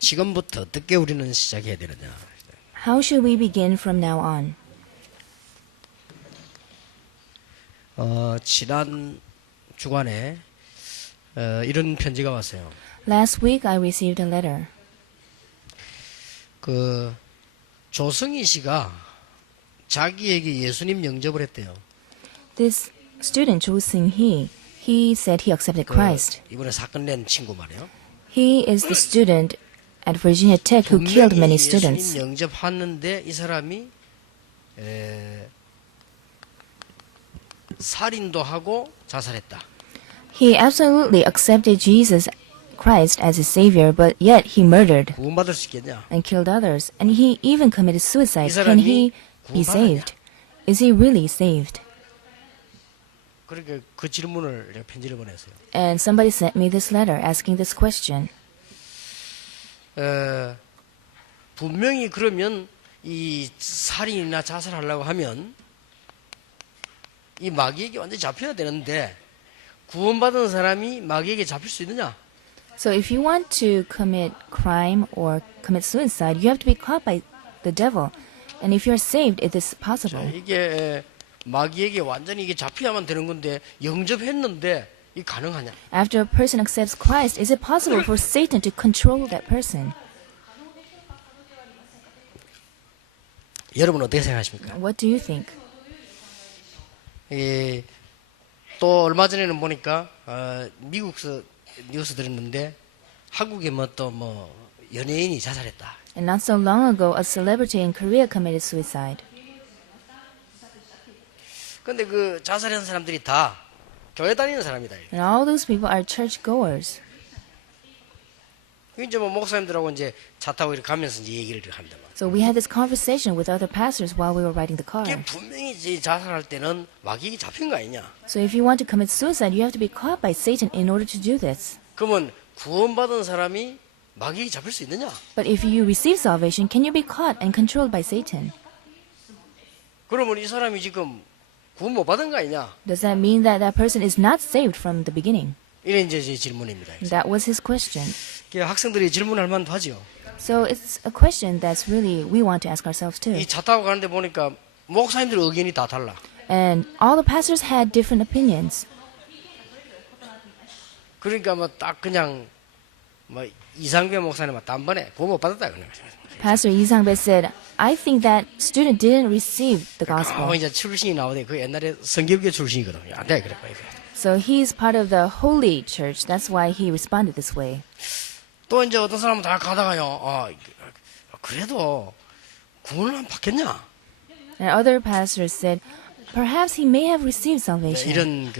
지금부터 어떻게 우리는 시작해야 되느냐? How should we begin from now on? 지난 주간에 이런 편지가 왔어요. Last week I received a letter. 그 조승희 씨가 자기에게 예수님 영접을 했대요. This student, Jo Seung-hee, he said he accepted Christ. 이번에 사건 낸 친구 말이에요. He is the student at Virginia Tech who killed many students. 예수님 영접하는데 이 사람이 살인도 하고 자살했다. He absolutely accepted Jesus Christ as his savior, but yet he murdered 구원받을 수 있겠냐? and killed others, and he even committed suicide. 이 Can 사람이 he be 구원받았냐? saved? Is he really saved? 그렇게 그 질문을 제가 편지를 보냈어요. And somebody sent me this letter asking this question. 분명히 그러면 이 살인이나 자살하려고 하면 이 마귀에게 완전히 잡혀야 되는데 구원받은 사람이 마귀에게 잡힐 수 있느냐? So if you want to commit crime or commit suicide, you have to be caught by the devil. And if you're saved, it is possible. 이게 마귀에게 완전히 이게 잡혀야만 되는 건데 영접했는데 이 가능하냐? After a person accepts Christ, is it possible for Satan to control that person? 여러분 어떻게 생각하십니까? What do you think? 또 얼마 전에는 보니까 미국서 뉴스 들었는데 한국에 또 연예인이 자살했다. And not so long ago, a celebrity in Korea committed suicide. 근데 그 자살한 사람들이 다 교회 다니는 사람이다. And all those people are churchgoers. 이제 목사님들하고 이제 차 타고 이렇게 가면서 이제 얘기를 한다. So we had this conversation with other pastors while we were riding the car. 이게 분명히 이제 자살할 때는 마귀에게 잡힌 거 아니냐? So if you want to commit suicide, you have to be caught by Satan in order to do this. 그러면 구원받은 사람이 마귀에게 잡힐 수 있느냐? But if you receive salvation, can you be caught and controlled by Satan? 그러면 이 사람이 지금 구원 못 받은 거 아니냐? Does that mean that that person is not saved from the beginning? 이런 이제 제 질문입니다. That was his question. 학생들이 질문할 만도 하죠. So it's a question that's really we want to ask ourselves too. 이 차 타고 가는데 보니까 목사님들 의견이 다 달라. And all the pastors had different opinions. 그러니까 딱 그냥 이상배 목사님은 단번에 구원 못 받았다 그냥. Pastor Lee Sang-bae said, I think that student didn't receive the gospel. 이제 출신이 나오대. 그 옛날에 성결교 출신이거든. 안 돼, 그래. So he's part of the holy church. That's why he responded this way. 또 이제 어떤 사람은 다 가다가요. 그래도 구원을 안 받겠냐? And other pastors said, perhaps he may have received salvation. 이런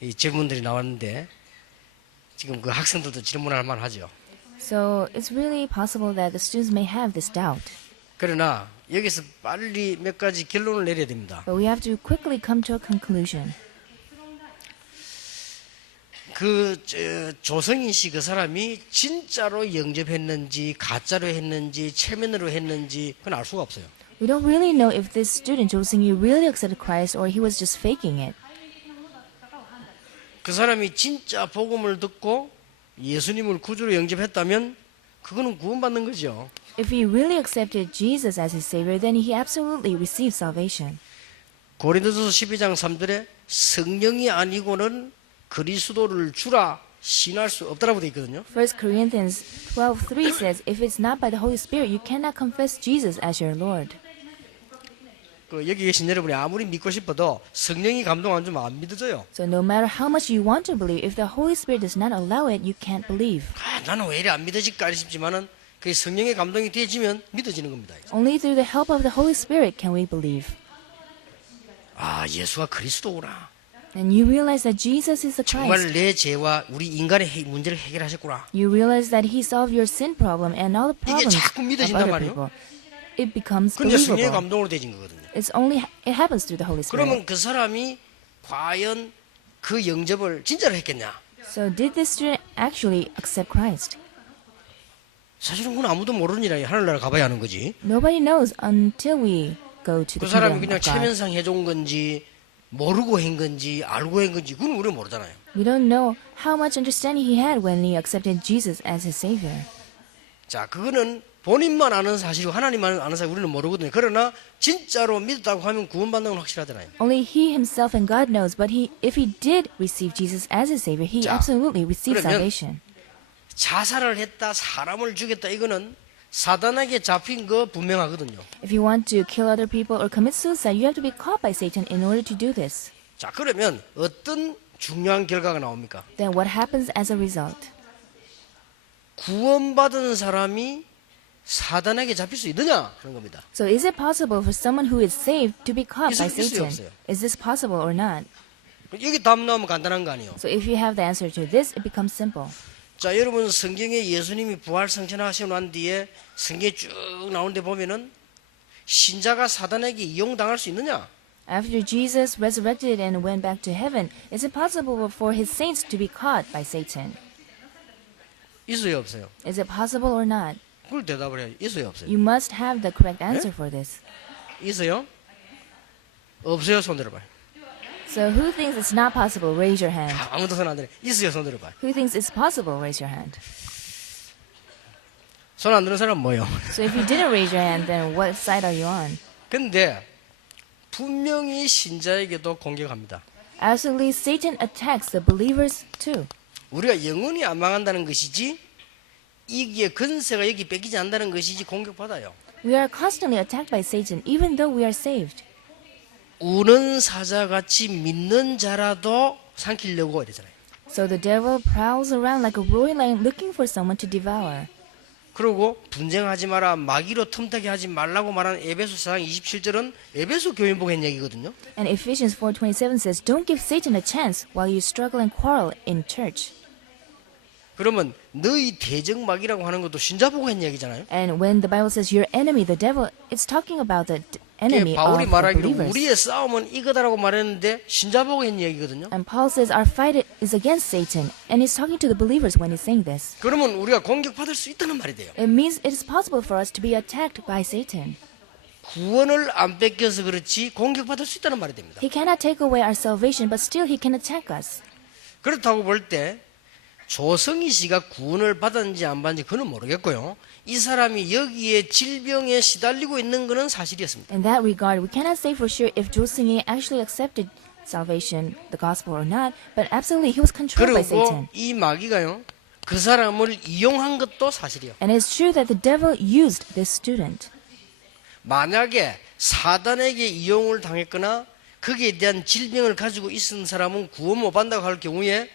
이 질문들이 나왔는데 지금 그 학생들도 질문할 만하죠. So it's really possible that the students may have this doubt. 그러나 여기서 빨리 몇 가지 결론을 내려야 됩니다. But we have to quickly come to a conclusion. 조성인 씨 그 사람이 진짜로 영접했는지 가짜로 했는지 체면으로 했는지 그건 알 수가 없어요. We don't really know if this student, Jo Seung-hee, really accepted Christ or he was just faking it. 그 사람이 진짜 복음을 듣고 예수님을 구주로 영접했다면 그거는 구원받는 거죠. If he really accepted Jesus as his savior, then he absolutely received salvation. 고린도서 12장 3절에 성령이 아니고는 그리스도를 주라 신할 수 없다라고 되어 있거든요. 1 Corinthians 12:3 says, if it's not by the Holy Spirit, you cannot confess Jesus as your Lord. 여기 계신 여러분이 아무리 믿고 싶어도 성령이 감동 안 주면 안 믿어져요. So no matter how much you want to believe, if the Holy Spirit does not allow it, you can't believe. 나는 왜 이래 안 믿어질까 싶지만은 그 성령의 감동이 되어지면 믿어지는 겁니다. Only through the help of the Holy Spirit can we believe. 예수가 그리스도구나. And you realize that Jesus is the 정말 Christ. 내 죄와 우리 인간의 문제를 해결하셨구나. You realize that He solved your sin problem and all the 이게 problems 자꾸 of 믿어진단 other 말이에요. people. It becomes 근데 성령의 believable. 감동으로 되진 거거든요. It happens through the Holy Spirit. 그러면 그 사람이 과연 그 영접을 진짜로 했겠냐? So did this student actually accept Christ? 사실은 그건 아무도 모르는 일이야. 하늘나라 가봐야 하는 거지. Nobody knows until we go to 그 the 사람이 kingdom 그냥 of God. 체면상 해준 건지 모르고 한 건지 알고 한 건지 그건 우리는 모르잖아요. We don't know how much understanding he had when he accepted Jesus as his savior. 자, 그거는 본인만 아는 사실이고 하나님만 아는 사실 우리는 모르거든요. 그러나 진짜로 믿었다고 하면 구원받는 건 확실하잖아요. Only he himself and God knows, but if he did receive Jesus as his Savior, he 자, absolutely received 그러면 salvation. 자살을 했다, 사람을 죽였다, 이거는 사단에게 잡힌 거 분명하거든요. If you want to kill other people or commit suicide, you have to be caught by Satan in order to do this. 자, 그러면 어떤 중요한 결과가 나옵니까? Then what happens as a result? 구원받은 사람이 사단에게 잡힐 수 있느냐 하는 겁니다. So is it possible for someone who is saved to be caught by 있어요, Satan? 없어요? Is this possible or not? 여기 답 나오면 간단한 거 아니에요. So if you have the answer to this, it becomes simple. 자, 여러분 성경에 예수님이 부활 승천하시고 난 뒤에 성경에 쭉 나오는데 보면은 신자가 사단에게 이용당할 수 있느냐? After Jesus resurrected and went back to heaven, is it possible for his saints to be caught by Satan? 있어요, 없어요? Is it possible or not? 그걸 대답을 해요. 있어요, 없어요? You must have the correct answer for this. 있어요? 없어요? 손 들어봐요. So who thinks it's not possible? Raise your hand. 아무도 손 안 들어. 있어요, 손 들어봐요. Who thinks it's possible? Raise your hand. 손 안 드는 사람 뭐요? So if you didn't raise your hand, then what side are you on? 근데 분명히 신자에게도 공격합니다. Absolutely, Satan attacks the believers too. 우리가 영원히 안 망한다는 것이지 이게 근세가 여기 뺏기지 않는다는 것이지 공격받아요. We are constantly attacked by Satan, even though we are saved. 우는 사자같이 믿는 자라도 삼키려고 이러잖아요. So the devil prowls around like a roaring lion looking for someone to devour. 그리고 분쟁하지 마라, 마귀로 틈타게 하지 말라고 말하는 에베소 4장 27절은 에베소 교인복 한 얘기거든요. And Ephesians 4:27 says, "Don't give Satan a chance while you struggle and quarrel in church." 그러면 너희 대적마귀라고 하는 것도 신자보고 한 얘기잖아요. And when the Bible says your enemy, the devil, it's talking about the enemy 바울이 of the 말하기로 believers. 우리의 싸움은 이거다라고 말했는데 신자보고 한 얘기거든요. And Paul says our fight is against Satan, and he's talking to the believers when he's saying this. 그러면 우리가 공격받을 수 있다는 말이 돼요. It means it is possible for us to be attacked by Satan. 구원을 안 뺏겨서 그렇지 공격받을 수 있다는 말이 됩니다. He cannot take away our salvation, but still he can attack us. 그렇다고 볼 때 조성희 씨가 구원을 받았는지 안 받았는지 그는 모르겠고요. 이 사람이 여기에 질병에 시달리고 있는 것은 사실이었습니다. In that regard, we cannot say for sure if Jo Seung-hee actually accepted salvation, the gospel or not, but absolutely he was controlled by 그리고 Satan. 이 마귀가요, 그 사람을 이용한 것도 사실이에요. And it's true that the devil used this student. 만약에 사단에게 이용을 당했거나 거기에 대한 질병을 가지고 있는 사람은 구원 못 받는다고 할 경우에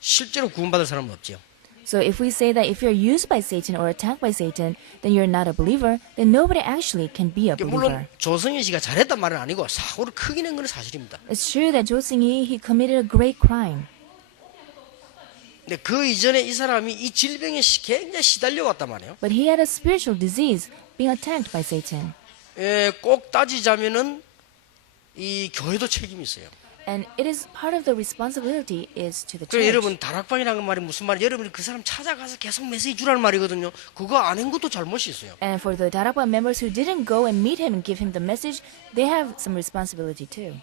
실제로 구원받을 사람은 없죠. So if we say that if you're used by Satan or attacked by Satan, then you're not a believer, then nobody actually can be a believer. 물론 조성희 씨가 잘했단 말은 아니고 사고를 크게 낸 건 사실입니다. It's true that Jo Seung-hee, he committed a great crime. 근데 그 이전에 이 사람이 이 질병에 굉장히 시달려 왔단 말이에요. But he had a spiritual disease being attacked by Satan. 꼭 따지자면은 이 교회도 책임이 있어요. And it is part of the responsibility is to the 그래 church. 여러분 다락방이라는 말이 무슨 말이에요? 여러분이 그 사람 찾아가서 계속 메시지 주라는 말이거든요. 그거 안 한 것도 잘못이 있어요. And for the Darakwa members who didn't go and meet him and give him the message, they have some responsibility too.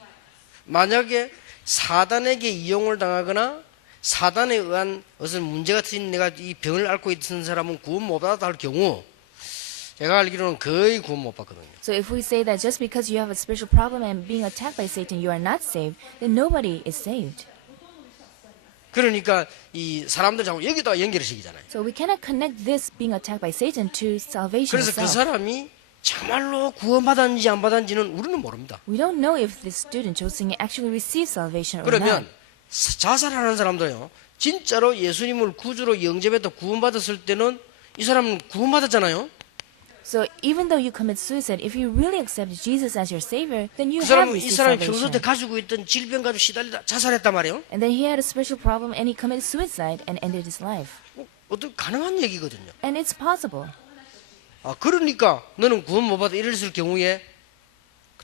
만약에 사단에게 이용을 당하거나 사단에 의한 어떤 문제가 터진 내가 이 병을 앓고 있는 사람은 구원 못 받았다 할 경우 제가 알기로는 거의 구원 못 받거든요. So if we say that just because you have a spiritual problem and being attacked by Satan, you are not saved, then nobody is saved. 그러니까 이 사람들 자꾸 여기다가 연결시키잖아요. So we cannot connect this being attacked by Satan to salvation 그래서 그 itself. 사람이 정말로 구원받았는지 안 받았는지는 우리는 모릅니다. We don't know if this student Jo Seung-hee actually received salvation or 그러면 not. 자살하는 사람도요. 진짜로 예수님을 구주로 영접해서 구원받았을 때는 이 사람은 구원받았잖아요. So even though you commit suicide, if you really accept Jesus as your savior, then you 그 have 사람은 이 received 사람이 평소 때 salvation. 가지고 있던 질병 가지고 시달리다 자살했단 말이에요. And then he had a spiritual problem and he committed suicide and ended his life. 어떤 가능한 얘기거든요. And it's possible. 그러니까 너는 구원 못 받아 이랬을 경우에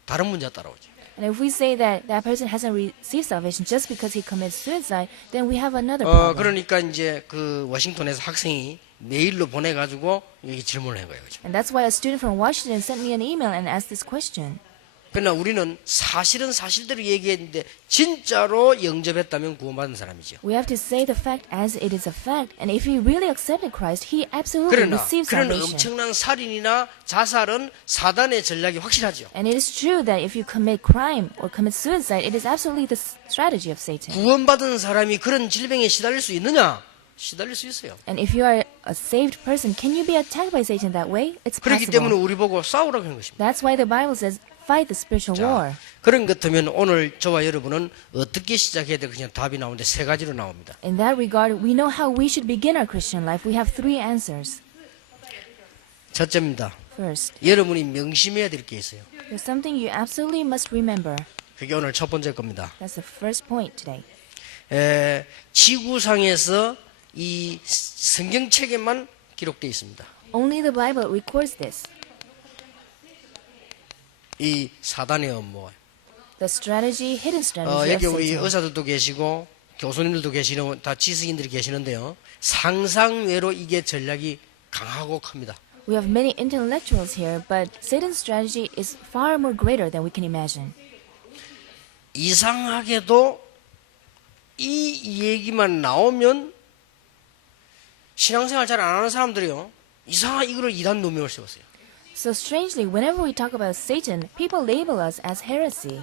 다른 문제가 따라오죠. And if we say that that person hasn't received salvation just because he commits suicide, then we have another problem. 그러니까 이제 그 워싱턴에서 학생이 메일로 보내가지고 여기 질문을 한 거예요. 그죠? And that's why a student from Washington sent me an email and asked this question. 그러나 우리는 사실은 사실대로 얘기했는데 진짜로 영접했다면 구원받은 사람이죠. We have to say the fact as it is a fact, and if he really accepted Christ, he absolutely 그러나 received 그런 salvation. 엄청난 살인이나 자살은 사단의 전략이 확실하죠. And it is true that if you commit crime or commit suicide, it is absolutely the strategy of Satan. 구원받은 사람이 그런 질병에 시달릴 수 있느냐? 시달릴 수 있어요. And if you are a saved person, can you be attacked by Satan that way? It's 그렇기 때문에 possible. 우리 보고 싸우라고 하는 것입니다. That's why the Bible says, fight the spiritual war. 자, 그런 것 같으면 오늘 저와 여러분은 어떻게 시작해야 돼? 그냥 답이 나오는데 세 가지로 나옵니다. In that regard, we know how we should begin our Christian life. We have three answers. 첫째입니다. First, 여러분이 명심해야 될 게 있어요. there's something you absolutely must remember. 그게 오늘 첫 번째 겁니다. That's the first point today. 지구상에서 이 성경책에만 기록되어 있습니다. Only the Bible records this. 이 사단의 업무. The strategy, hidden strategy 여기 of 우리 Satan. 의사들도 계시고 교수님들도 계시는 다 지식인들이 계시는데요. 상상외로 이게 전략이 강하고 큽니다. We have many intellectuals here, but Satan's strategy is far more greater than we can imagine. 이상하게도 이 얘기만 나오면 신앙생활 잘 안 하는 사람들이요. 이상하게 이거를 이단 누명을 세웠어요. So strangely, whenever we talk about Satan, people label us as heresy.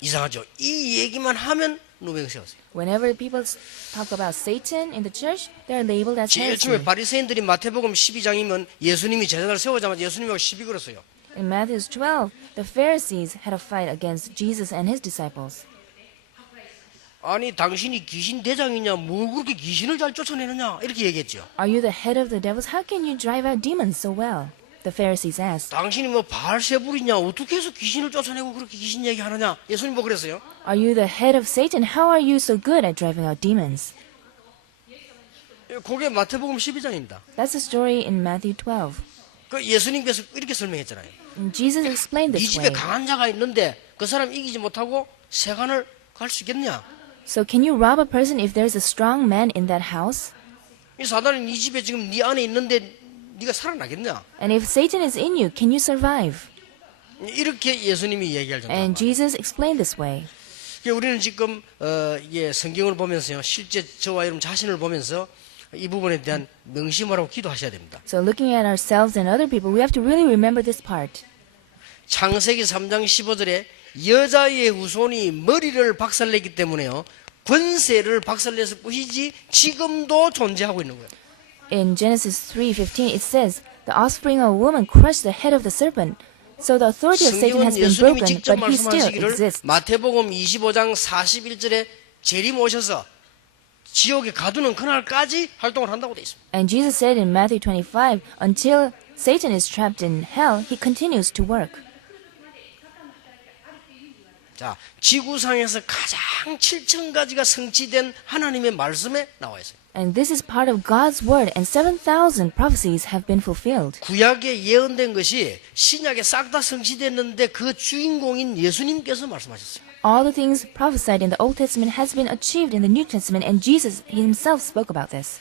이상하죠. 이 얘기만 하면 누명을 세웠어요. Whenever people talk about Satan in the church, they are labeled as 제일 처음에 heresy. 바리새인들이 마태복음 12장이면 예수님이 제자를 세우자마자 예수님하고 시비 걸었어요. In Matthew 12, the Pharisees had a fight against Jesus and his disciples. 아니 당신이 귀신 대장이냐 뭘 그렇게 귀신을 잘 쫓아내느냐 이렇게 얘기했죠. Are you the head of the devils? How can you drive out demons so well? The Pharisees asked. 당신이 뭐 바알세불이냐 어떻게 해서 귀신을 쫓아내고 그렇게 귀신 얘기하느냐 예수님 보고 그랬어요. Are you the head of Satan? How are you so good at driving out demons? 그게 마태복음 12장입니다. That's the story in Matthew 12. 그 예수님께서 이렇게 설명했잖아요. And Jesus explained 네 this 집에 way. 강한 자가 있는데 그 사람 이기지 못하고 세간을 갈 수 있겠냐? So can you rob a person if there's a strong man in that house? 이 사단이 네 집에 지금 네 안에 있는데 네가 살아나겠냐? And if Satan is in you, can you survive? 이렇게 예수님이 얘기할 정도. And Jesus explained this way. 우리는 지금 이게 성경을 보면서요, 실제 저와 여러분 자신을 보면서 이 부분에 대한 명심하라고 기도하셔야 됩니다. So looking at ourselves and other people, we have to really remember this part. 창세기 3장 15절에 여자의 후손이 머리를 박살냈기 때문에요, 권세를 박살내서 뿐이지 지금도 존재하고 있는 거예요. In Genesis 3:15, it says, "The offspring of a woman crushed the head of the serpent." So the authority of Satan 성경은 has been 예수님이 broken, 직접 but he still 말씀하시기를 exists. 마태복음 25장 41절에 재림 오셔서 지옥에 가두는 그날까지 활동을 한다고 되어 있습니다. And Jesus said in Matthew 25, until Satan is trapped in hell, he continues to work. 자, 지구상에서 가장 7,000가지가 성취된 하나님의 말씀에 나와 있어요. And this is part of God's word, and 7,000 prophecies have been fulfilled. 구약에 예언된 것이 신약에 싹 다 성취됐는데 그 주인공인 예수님께서 말씀하셨어요. All the things prophesied in the Old Testament has been achieved in the New Testament, and Jesus himself spoke about this.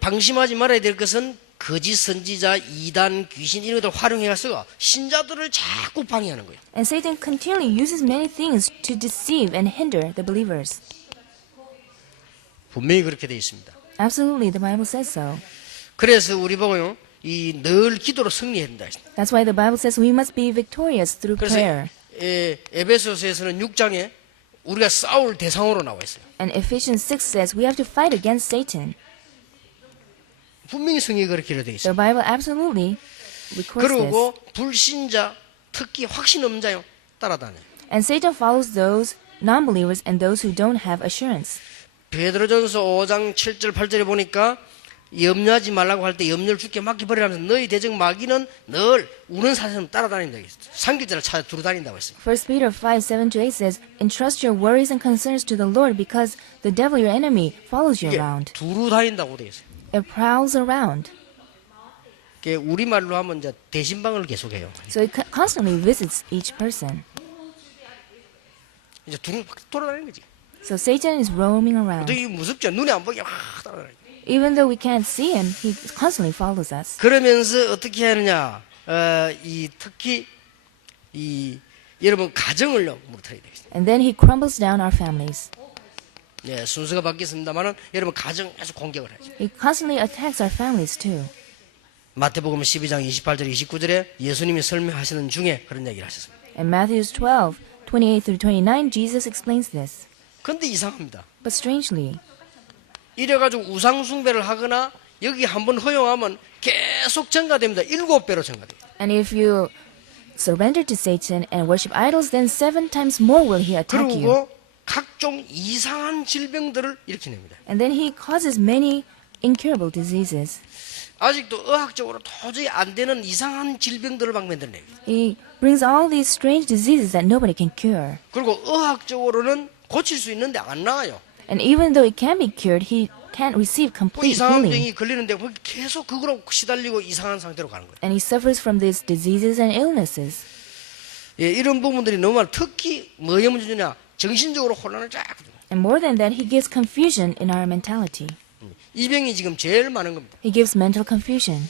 방심하지 말아야 될 것은 거짓 선지자, 이단, 귀신 이런 것들 활용해서 신자들을 자꾸 방해하는 거예요. And Satan continually uses many things to deceive and hinder the believers. 분명히 그렇게 되어 있습니다. Absolutely, the Bible says so. 그래서 우리 보고요, 이 늘 기도로 승리해야 된다. That's why the Bible says we must be victorious through 그래서 prayer. 에베소서에서는 6장에 우리가 싸울 대상으로 나와 있어요. And Ephesians 6 says we have to fight against Satan. 분명히 성경에 그렇게 되어 있어요. The Bible absolutely records this. 그리고 불신자, 특히 확신 없는 자요, 따라다녀요. And Satan follows those non-believers and those who don't have assurance. 베드로전서 5장 7절 8절에 보니까 염려하지 말라고 할 때 염려를 주께 맡겨버리라면서 너희 대적 마귀는 늘 우는 사슴 따라다닌다고 했어요. 삼킬자를 찾아 두루 다닌다고 했어요. 1 Peter 5:7-8 says, entrust your worries and concerns to the Lord because the devil, your enemy, follows you 이게 around. 두루 다닌다고 되어 있어요. It prowls around. 그게 우리말로 하면 이제 대신방을 계속해요. So it constantly visits each person. 이제 두루 돌아다니는 거지. So Satan is roaming around. 되게 무섭죠. 눈에 안 보게 막 따라다니죠. Even though we can't see him, he constantly follows us. 그러면서 어떻게 하느냐? 이 특히 이 여러분 가정을요 무너뜨려야 되겠습니다. And then he crumbles down our families. 네, 순서가 바뀌었습니다만은 여러분 가정에서 공격을 하죠. He constantly attacks our families too. 마태복음 12장 28절 29절에 예수님이 설명하시는 중에 그런 얘기를 하셨습니다. In Matthew 12, 28 through 29, Jesus explains this. 그런데 이상합니다. But strangely, 이래가지고 우상 숭배를 하거나 여기 한번 허용하면 계속 증가됩니다. 7배로 증가됩니다. and if you surrender to Satan and worship idols, then 7 times more will he attack you. 그리고 각종 이상한 질병들을 일으켜냅니다. And then he causes many incurable diseases. 아직도 의학적으로 도저히 안 되는 이상한 질병들을 막 만들어냅니다. He brings all these strange diseases that nobody can cure. 그리고 의학적으로는 고칠 수 있는데 안 나아요. And even though it can be cured, he can't receive 또 complete 이상한 healing. 병이 걸리는데 계속 그거로 시달리고 이상한 상태로 가는 거예요. And he suffers from these diseases and illnesses. 예, 이런 부분들이 너무 많아. 특히 뭐에 문제냐? 정신적으로 혼란을 쫙. And more than that, he gives confusion in our mentality. 이 병이 지금 제일 많은 겁니다. He gives mental confusion.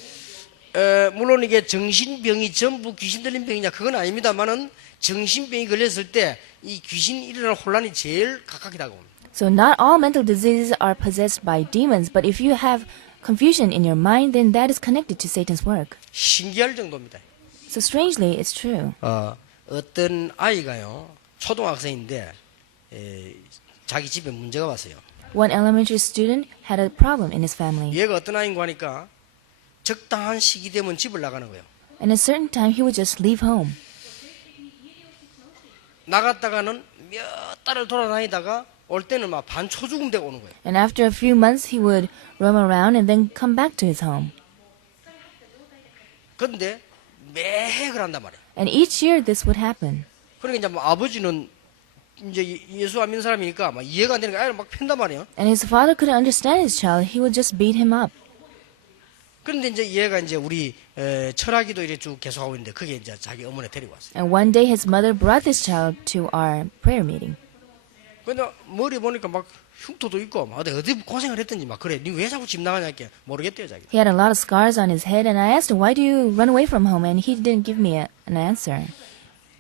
물론 이게 정신병이 전부 귀신 들린 병이냐 그건 아닙니다만은 정신병이 걸렸을 때 이 귀신 일어날 혼란이 제일 가깝게 다가옵니다. So not all mental diseases are possessed by demons, but if you have confusion in your mind, then that is connected to Satan's work. 신기할 정도입니다. So strangely, it's true. 어떤 아이가요 초등학생인데 자기 집에 문제가 왔어요. One elementary student had a problem in his family. 얘가 어떤 아이인가 하니까 적당한 시기 되면 집을 나가는 거예요. And at a certain time, he would just leave home. 나갔다가는 몇 달을 돌아다니다가 올 때는 막 반초죽음 되고 오는 거예요. And after a few months, he would roam around and then come back to his home. 그런데 매해 그런단 말이에요. And each year, this would happen. 그러니까 이제 뭐 아버지는 이제 예수 안 믿는 사람이니까 막 이해가 안 되니까 아이를 막 팬단 말이에요. And his father couldn't understand his child. He would just beat him up. 그런데 이제 얘가 이제 우리 철학기도 이렇게 쭉 계속하고 있는데 그게 이제 자기 어머니 데리고 왔어요. And one day, his mother brought this child to our prayer meeting. 근데 머리 보니까 막 흉터도 있고 막 어디 고생을 했든지 막 그래. 니 왜 자꾸 집 나가냐 했게 모르겠대요 자기. He had a lot of scars on his head, and I asked him, why do you run away from home? And he didn't give me an answer.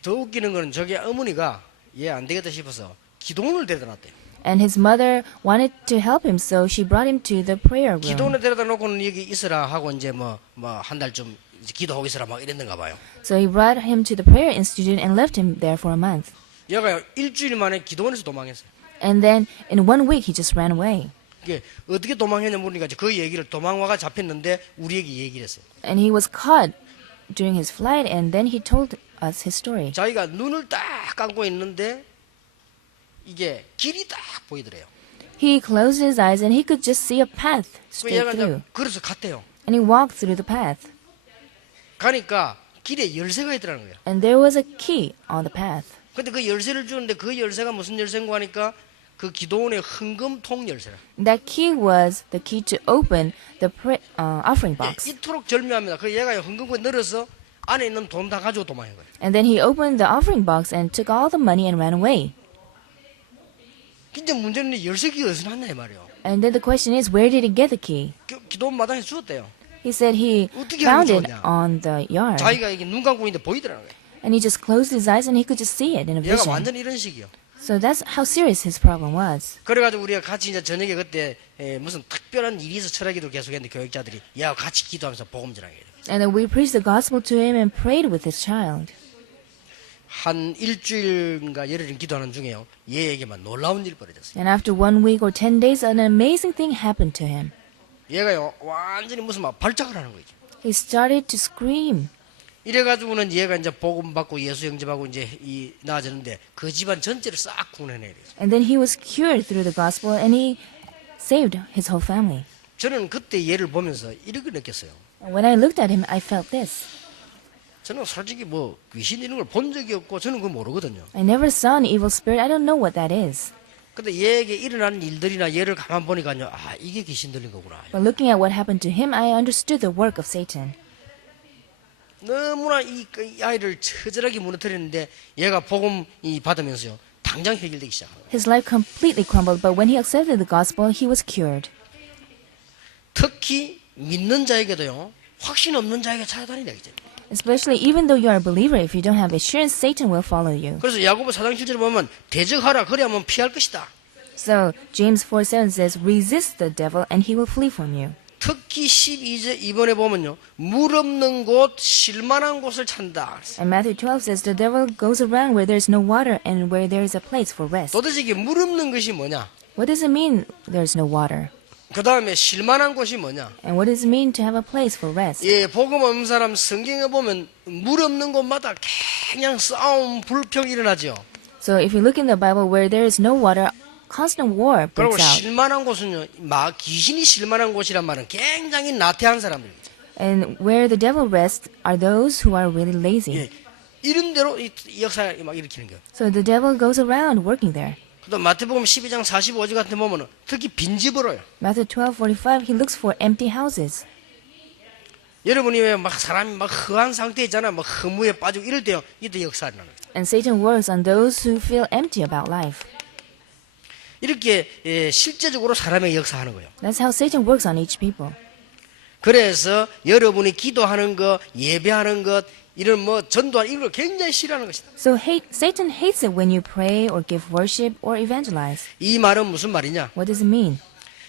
더 웃기는 거는 저기 어머니가 얘 안 되겠다 싶어서 기도원을 데려다 놨대요. And his mother wanted to help him, so she brought him to the prayer room. 기도원에 데려다 놓고는 여기 있으라 하고 이제 뭐 한 달쯤 기도하고 있으라 막 이랬는가 봐요. So he brought him to the prayer institute and left him there for a month. 얘가 일주일 만에 기도원에서 도망했어요. And then in 1 week, he just ran away. 이게 어떻게 도망했냐 물으니까 그 얘기를 도망와가 잡혔는데 우리에게 얘기를 했어요. And he was caught during his flight, and then he told us his story. 자기가 눈을 딱 감고 있는데 이게 길이 딱 보이더래요. He closed his eyes, and he could just see a path 그 straight 얘가 through. 이제 그래서 갔대요. And he walked through the path. 가니까 길에 열쇠가 있더라는 거예요. And there was a key on the path. 근데 그 열쇠를 주는데 그 열쇠가 무슨 열쇠인가 하니까 그 기도원의 헌금통 열쇠라. That key was the key to open the offering box. 이토록 절묘합니다. 그 얘가 헌금통에 넣어서 안에 있는 돈 다 가지고 도망한 거예요. And then he opened the offering box and took all the money and ran away. 근데 문제는 열쇠기가 어디서 났냐 이 말이에요. And then the question is, where did he get the key? 기도원 마당에 주었대요. He said he 어떻게 found 알고 it 줬냐? on the yard. 자기가 이게 눈 감고 있는데 보이더라는 거예요. And he just closed his eyes and he could just see it in a 얘가 vision. 완전 이런 식이요. So that's how serious his problem was. 그래가지고 우리가 같이 이제 저녁에 그때 무슨 특별한 일이 있어 철학기도 계속했는데 교육자들이 얘하고 같이 기도하면서 복음 전하게 돼요. And then we preached the gospel to him and prayed with his child. 한 일주일인가 열흘 기도하는 중에요. 얘에게만 놀라운 일이 벌어졌어요. And after 1 week or 10 days, an amazing thing happened to him. 얘가요 완전히 무슨 막 발작을 하는 거죠. He started to scream. 이래가지고는 얘가 이제 복음 받고 예수 영접하고 이제 나아졌는데 그 집안 전체를 싹 구원해내요. And then he was cured through the gospel and he saved his whole family. 저는 그때 얘를 보면서 이렇게 느꼈어요. And when I looked at him, I felt this. 저는 솔직히 뭐 귀신 이런 걸 본 적이 없고 저는 그거 모르거든요. I never saw an evil spirit. I don't know what that is. 근데 얘에게 일어나는 일들이나 얘를 가만 보니까요. 아 이게 귀신 들린 거구나. But looking at what happened to him, I understood the work of Satan. 너무나 이 아이를 처절하게 무너뜨렸는데 얘가 복음 받으면서요. 당장 해결되기 시작한 거예요. His life completely crumbled, but when he accepted the gospel, he was cured. 특히 믿는 자에게도요. 확신 없는 자에게 찾아다니다 이제. Especially even though you are a believer, if you don't have assurance, Satan will follow you. 그래서 야고보 4장 7절에 보면 대적하라 그래야만 피할 것이다. So James 4:7 says, resist the devil and he will flee from you. 특히 12절 이번에 보면요. 물 없는 곳, 쉴만한 곳을 찾는다. And Matthew 12 says, the devil goes around where there is no water and where there is a place for rest. 도대체 이게 물 없는 것이 뭐냐? What does it mean there is no water? 그 다음에 쉴만한 곳이 뭐냐? And what does it mean to have a place for rest? 예, 복음 없는 사람 성경에 보면 물 없는 곳마다 그냥 싸움, 불평 일어나죠. So if you look in the Bible where there is no water, constant war 그리고 breaks out. 쉴만한 곳은요, 귀신이 쉴만한 곳이란 말은 굉장히 나태한 사람들입니다. And where the devil rests are those who are really lazy. 예, 이런 대로 이 역사를 막 일으키는 거예요. So the devil goes around working there. 또 마태복음 12장 45절 같은 데 보면은 특히 빈집으로요. Matthew 12:45, he looks for empty houses. 여러분이 왜 막 사람이 막 허한 상태 있잖아요. 막 허무에 빠지고 이럴 때요. 이때 역사가 일어나는 거예요. And Satan works on those who feel empty about life. 이렇게 실제적으로 사람의 역사하는 거예요. That's how Satan works on each people. 그래서 여러분이 기도하는 것, 예배하는 것, 이런 뭐 전도하는 이런 걸 굉장히 싫어하는 것이다. So Satan hates it when you pray or give worship or evangelize. 이 말은 무슨 말이냐? What does it mean?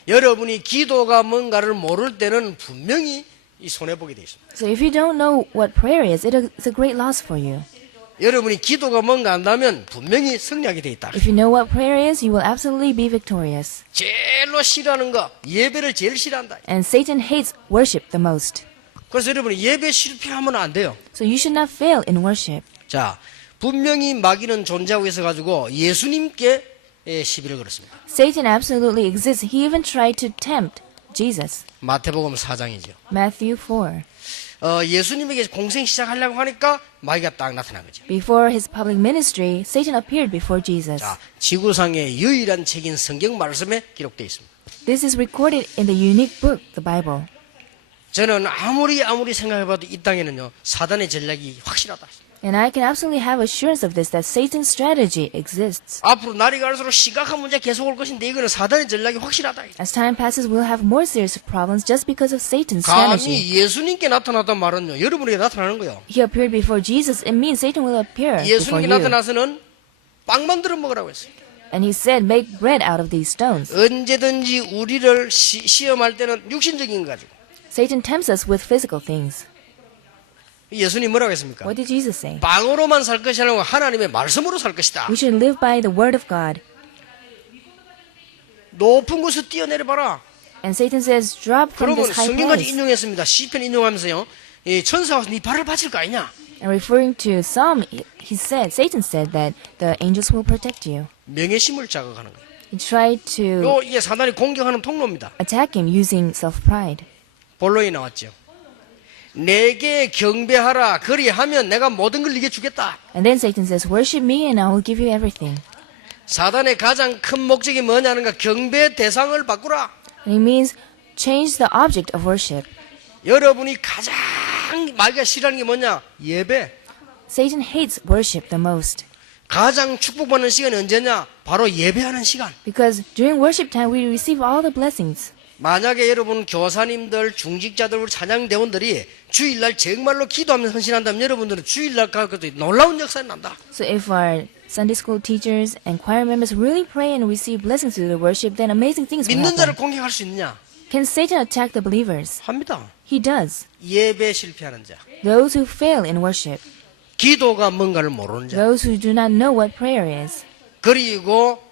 여러분이 기도가 뭔가를 모를 때는 분명히 이 손해보게 되어 있습니다. So if you don't know what prayer is, it's a great loss for you. 여러분이 기도가 뭔가 안다면 분명히 승리하게 되어 있다. If you know what prayer is, you will absolutely be victorious. 제일로 싫어하는 거, 예배를 제일 싫어한다. And Satan hates worship the most. 그래서 여러분이 예배 실패하면 안 돼요. So you should not fail in worship. 자, 분명히 마귀는 존재하고 있어가지고 예수님께 시비를 걸었습니다. Satan absolutely exists. He even tried to tempt Jesus. 마태복음 4장이죠. Matthew 4. 예수님에게 공생 시작하려고 하니까 마귀가 딱 나타난 거죠. Before his public ministry, Satan appeared before Jesus. 자, 지구상의 유일한 책인 성경 말씀에 기록되어 있습니다. This is recorded in the unique book, the Bible. 저는 아무리 생각해봐도 이 땅에는요 사단의 전략이 확실하다. And I can absolutely have assurance of this, that Satan's strategy exists. 앞으로 날이 갈수록 심각한 문제 계속 올 것인데 이거는 사단의 전략이 확실하다. As time passes, we'll have more serious problems just because of Satan's strategy. 감히 예수님께 나타났단 말은요 여러분에게 나타나는 거예요. He appeared before Jesus. It means Satan will appear before 예수님께 you. 나타나서는 빵 만들어 먹으라고 했어요. And he said, make bread out of these stones. 언제든지 우리를 시험할 때는 육신적인 거 가지고. Satan tempts us with physical things. 예수님 뭐라고 했습니까? What did Jesus say? 빵으로만 살 것이 아니고 하나님의 말씀으로 살 것이다. We should live by the word of God. 높은 곳에서 뛰어내려 봐라. And Satan says, drop from 그러면 this high 성경까지 place. 인용했습니다. 시편 인용하면서요. 이 천사가 네 발을 받칠 거 아니냐? And referring to Psalm, Satan said that the angels will protect you. 명예심을 자극하는 거예요. He tried to 이게 사단이 공격하는 통로입니다. attack him using self-pride. 본론이 나왔죠. 내게 경배하라. 그리하면 내가 모든 걸 네게 주겠다. And then Satan says, worship me and I will give you everything. 사단의 가장 큰 목적이 뭐냐는가? 경배 대상을 바꾸라. And it means change the object of worship. 여러분이 가장 마귀가 싫어하는 게 뭐냐? 예배. Satan hates worship the most. 가장 축복받는 시간이 언제냐? 바로 예배하는 시간. Because during worship time, we receive all the blessings. 만약에 여러분 교사님들, 중직자들, 우리 찬양대원들이 주일날 정말로 기도하면서 헌신한다면 여러분들은 주일날 가서도 놀라운 역사가 난다. So if our Sunday school teachers and choir members really pray and receive blessings through the worship, then amazing things will 믿는 자를 happen. 공격할 수 있느냐? Can Satan attack the believers? 합니다. He does. 예배 실패하는 자, Those who fail in worship. 기도가 뭔가를 모르는 자, Those who do not know what prayer is. 그리고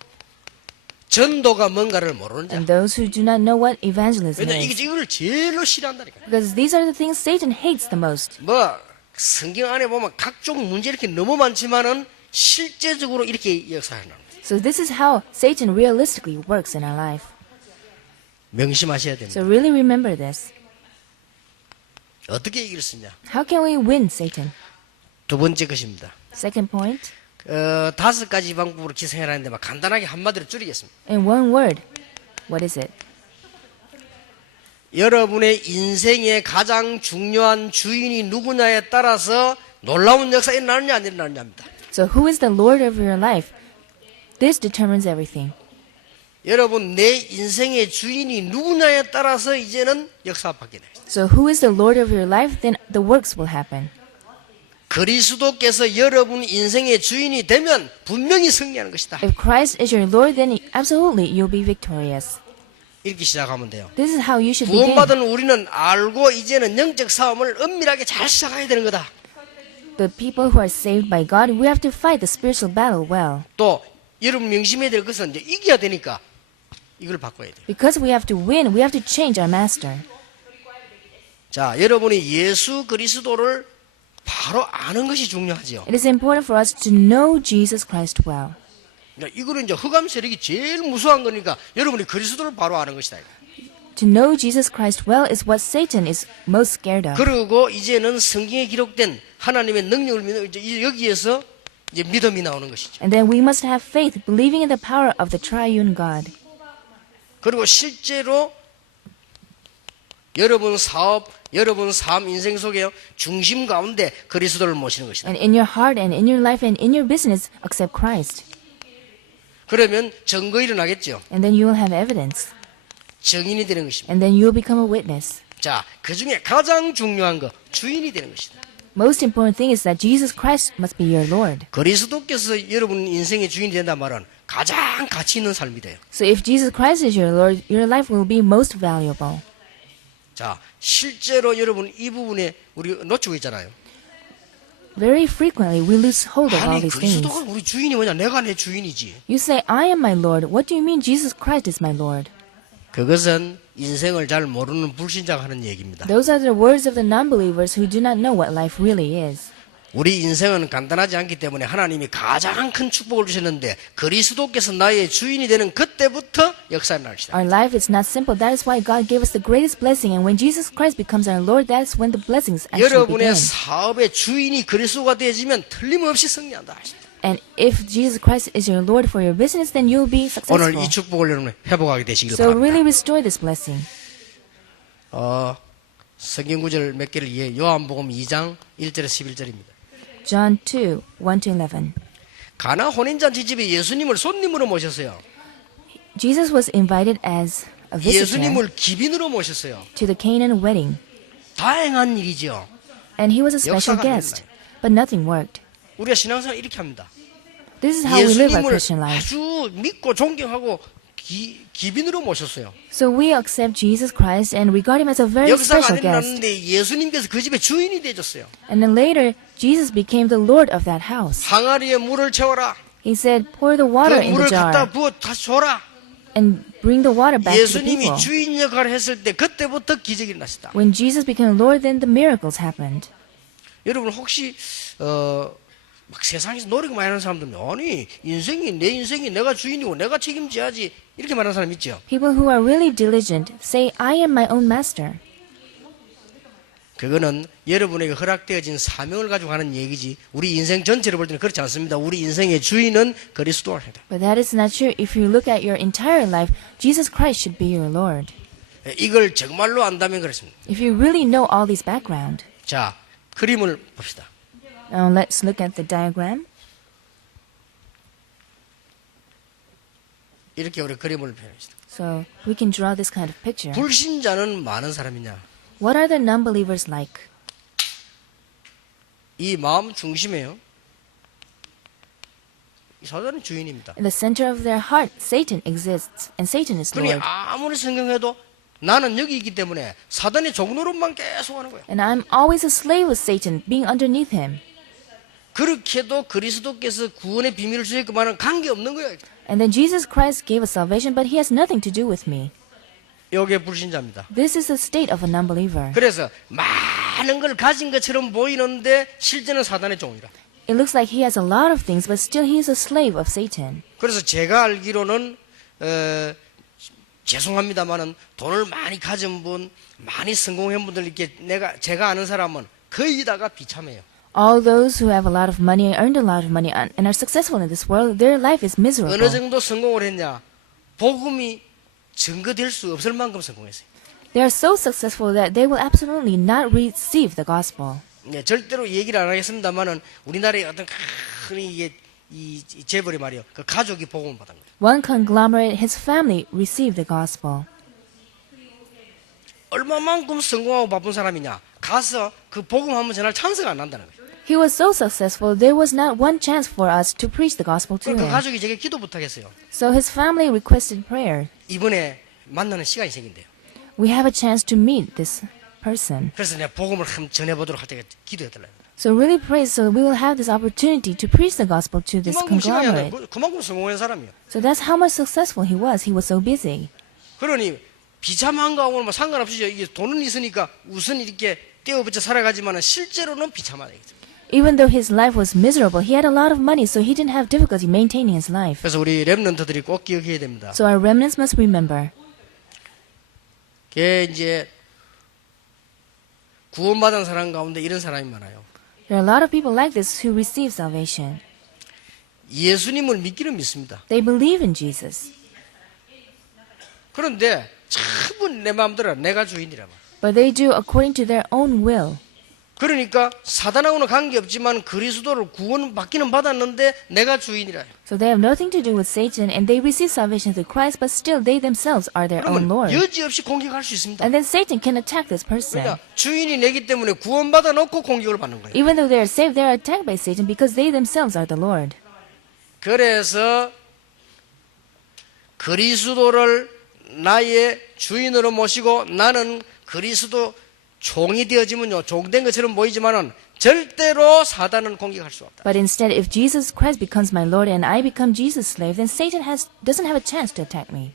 전도가 뭔가를 모르는 자. And those who do not know what evangelism 왜냐 is. 이걸 제일로 싫어한다니까. Because these are the things Satan hates the most. 뭐 성경 안에 보면 각종 문제 이렇게 너무 많지만은 실제적으로 이렇게 역사하는 거예요. So this is how Satan realistically works in our life. 명심하셔야 됩니다. So really remember this. 어떻게 이길 수 있냐? How can we win Satan? 두 번째 것입니다. Second point. 5가지 방법으로 기생하라는데 막 간단하게 한마디로 줄이겠습니다. In one word. What is it? 여러분의 인생의 가장 중요한 주인이 누구냐에 따라서 놀라운 역사가 일어나느냐 안 일어나느냐입니다. So who is the Lord of your life? This determines everything. 여러분 내 인생의 주인이 누구냐에 따라서 이제는 역사가 바뀌게 돼요. So who is the Lord of your life? Then the works will happen. 그리스도께서 여러분 인생의 주인이 되면 분명히 승리하는 것이다. If Christ is your Lord, then absolutely you'll be victorious. 이렇게 시작하면 돼요. This is how you should begin. 구원받은 우리는 알고 이제는 영적 싸움을 은밀하게 잘 시작해야 되는 거다. The people who are saved by God, we have to fight the spiritual battle well. 또 여러분 명심해야 될 것은 이제 이겨야 되니까 이걸 바꿔야 돼요. Because we have to win, we have to change our master. 자, 여러분이 예수 그리스도를 바로 아는 것이 중요하죠. It is important for us to know Jesus Christ well. 이거는 이제 흑암 세력이 제일 무서운 거니까 여러분이 그리스도를 바로 아는 것이다. To know Jesus Christ well is what Satan is most scared of. 그리고 이제는 성경에 기록된 하나님의 능력을 믿는 이제 여기에서 이제 믿음이 나오는 것이죠. And then we must have faith, believing in the power of the triune God. 그리고 실제로 여러분 사업, 여러분 삶, 인생 속에 중심 가운데 그리스도를 모시는 것이다. And in your heart and in your life and in your business, accept Christ. 그러면 증거 일어나겠죠. And then you will have evidence. 증인이 되는 것입니다. And then you will become a witness. 자, 그 중에 가장 중요한 거 주인이 되는 것이다. Most important thing is that Jesus Christ must be your Lord. 그리스도께서 여러분 인생의 주인이 된다 말은 가장 가치 있는 삶이 돼요. So if Jesus Christ is your Lord, your life will be most valuable. 자, 실제로 여러분 이 부분에 우리 놓치고 있잖아요. Very frequently we lose hold of all 아니 these things. 그리스도가 우리 주인이 뭐냐? 내가 내 주인이지. You say, I am my Lord. What do you mean Jesus Christ is my Lord? 그것은 인생을 잘 모르는 불신자가 하는 얘기입니다. Those are the words of the non-believers who do not know what life really is. 우리 인생은 간단하지 않기 때문에 하나님이 가장 큰 축복을 주셨는데 그리스도께서 나의 주인이 되는 그때부터 역사에 나시다. Our life is not simple. That is why God gave us the greatest blessing. And when Jesus Christ becomes our Lord, that's when the blessings actually 여러분의 begin. 사업의 주인이 그리스도가 되어지면 틀림없이 승리한다. And if Jesus Christ is your Lord for your business, then you'll be 오늘 successful. 이 축복을 여러분 회복하게 되시길 So 바랍니다. really restore this blessing. 성경 구절 몇 개를 이해 요한복음 2장 1절에서 11절입니다. John 2, 1-11. 가나 혼인잔치 집에 예수님을 손님으로 모셨어요. Jesus was invited as a visitor 예수님을 기빈으로 모셨어요. to the Canaan wedding. 다행한 일이죠. And he was a special 역사가 guest. But nothing worked. 우리가 신앙생활 이렇게 합니다. This is how we live our 예수님을 Christian life. 아주 믿고 존경하고 기빈으로 모셨어요. So we accept Jesus Christ and regard him as a very 역사가 special guest. 일어났는데 예수님께서 그 집의 주인이 되셨어요. And then later, Jesus became the Lord of that house. 항아리에 물을 채워라. He said, pour the water 그 in the 물을 갖다 jar 부어 다시 줘라. and bring the water back to the 예수님이 people. 주인 역할을 했을 때 그때부터 기적이 일어났다. When Jesus became Lord, then the miracles happened. 여러분 혹시 막 세상에서 노력 많이 하는 사람들은 아니 내 인생이 내가 주인이고 내가 책임져야지 이렇게 말하는 사람 있죠. People who are really diligent say, I am my own master. 그거는 여러분에게 허락되어진 사명을 가지고 하는 얘기지 우리 인생 전체를 볼 때는 그렇지 않습니다. 우리 인생의 주인은 그리스도입니다. But that is not true. If you look at your entire life, Jesus Christ should be your Lord. 이걸 정말로 안다면 그렇습니다. If you really know all this background. 자, 그림을 봅시다. Now let's look at the diagram. 이렇게 우리 그림을 표현합시다. So we can draw this kind of picture. 불신자는 많은 사람이냐? What are the non-believers like? 이 마음 중심에요. 이 사단은 주인입니다. In the center of their heart, Satan exists, and Satan is 그러니 Lord. 아무리 성경해도 나는 여기 있기 때문에 사단의 종노릇만 계속 하는 거예요. And I'm always a slave of Satan, being underneath him. 그렇게도 그리스도께서 구원의 비밀을 주셨지만은 관계없는 거예요. And then Jesus Christ gave us salvation, but he has nothing to do with me. 이게 불신자입니다. This is the state of a non-believer. 그래서 많은 걸 가진 것처럼 보이는데 실제는 사단의 종이라. It looks like he has a lot of things, but still he is a slave of Satan. 그래서 제가 알기로는 죄송합니다만은 돈을 많이 가진 분, 많이 성공한 분들 이렇게 제가 아는 사람은 거의 다가 비참해요. All those who have a lot of money, earned a lot of money, and are successful in this world, their life is 어느 miserable. 정도 성공을 했냐? 복음이 증거될 수 없을 만큼 성공했어요. They are so successful that they will absolutely not receive the gospel. 네, 절대로 얘기를 안 하겠습니다만은 우리나라의 어떤 큰 이게 이 재벌이 말이요, 그 가족이 복음을 받은 거예요. One conglomerate, his family, received the gospel. 얼마만큼 성공하고 바쁜 사람이냐? 가서 그 복음 한번 전할 찬스가 안 난다는 거예요. He was so successful, there was not one chance for us to preach the gospel to 그 him. 가족이 제게 기도 부탁했어요. So his family requested prayer. 이번에 만나는 시간이 생긴대요. We have a chance to meet this person. 그래서 내가 복음을 한번 전해보도록 할 때 기도해달라요. So really pray so we will have this opportunity to preach the gospel to this 그만큼 시간이 안 돼. conglomerate. 그만큼 성공한 사람이요. So that's how much successful he was. He was so busy. 그러니 비참한 거하고는 뭐 상관없이 이게 돈은 있으니까 우선 이렇게 떼어붙여 살아가지만은 실제로는 비참하다. Even though his life was miserable, he had a lot of money, so he didn't have difficulty maintaining his life. 그래서 우리 렘넌트들이 꼭 기억해야 됩니다. So our remnants must remember. 그게 이제 구원받은 사람 가운데 이런 사람이 많아요. There are a lot of people like this who receive salvation. 예수님을 믿기는 믿습니다. They believe in Jesus, 그런데 전부 내 마음대로 내가 주인이라 말. but they do according to their own will. 그러니까 사단하고는 관계없지만 그리스도를 구원받기는 받았는데 내가 주인이라. So they have nothing to do with Satan, and they receive salvation through Christ, but still they themselves are their own 그러면 Lord. 여지없이 공격할 수 있습니다. And then Satan can attack this person. 그러니까 주인이 내기 때문에 구원받아 놓고 공격을 받는 거예요. Even though they are saved, they are attacked by Satan because they themselves are the Lord. 그래서 그리스도를 나의 주인으로 모시고 나는 그리스도 종이 되어지면요, 종된 것처럼 보이지만은 절대로 사단은 공격할 수 없다. But instead, if Jesus Christ becomes my Lord and I become Jesus' slave, then Satan doesn't have a chance to attack me.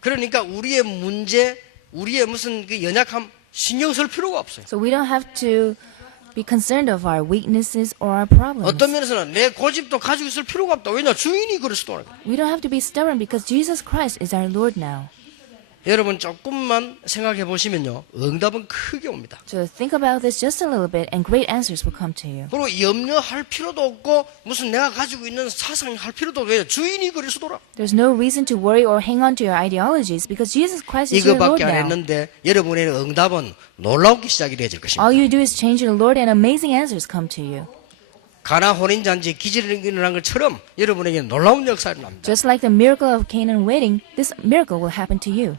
그러니까 우리의 문제, 우리의 무슨 그 연약함 신경 쓸 필요가 없어요. So we don't have to be concerned of our weaknesses or our problems. 어떤 면에서는 내 고집도 가지고 있을 필요가 없다. 왜냐? 주인이 그리스도라. We don't have to be stubborn because Jesus Christ is our Lord now. 여러분 조금만 생각해 보시면요, 응답은 크게 옵니다. So think about this just a little bit and great answers will come to you. 그리고 염려할 필요도 없고 무슨 내가 가지고 있는 사상이 할 필요도 없고 주인이 그리스도라. There's no reason to worry or hang on to your ideologies because Jesus Christ is your Lord 이거밖에 안 now. 했는데 여러분의 응답은 놀라우기 시작이 되어질 것입니다. All you do is change your Lord and amazing answers come to you. 가나 혼인잔치 기적이 일어난 것처럼 여러분에게 놀라운 역사가 납니다. Just like the miracle of Canaan wedding, this miracle will happen to you.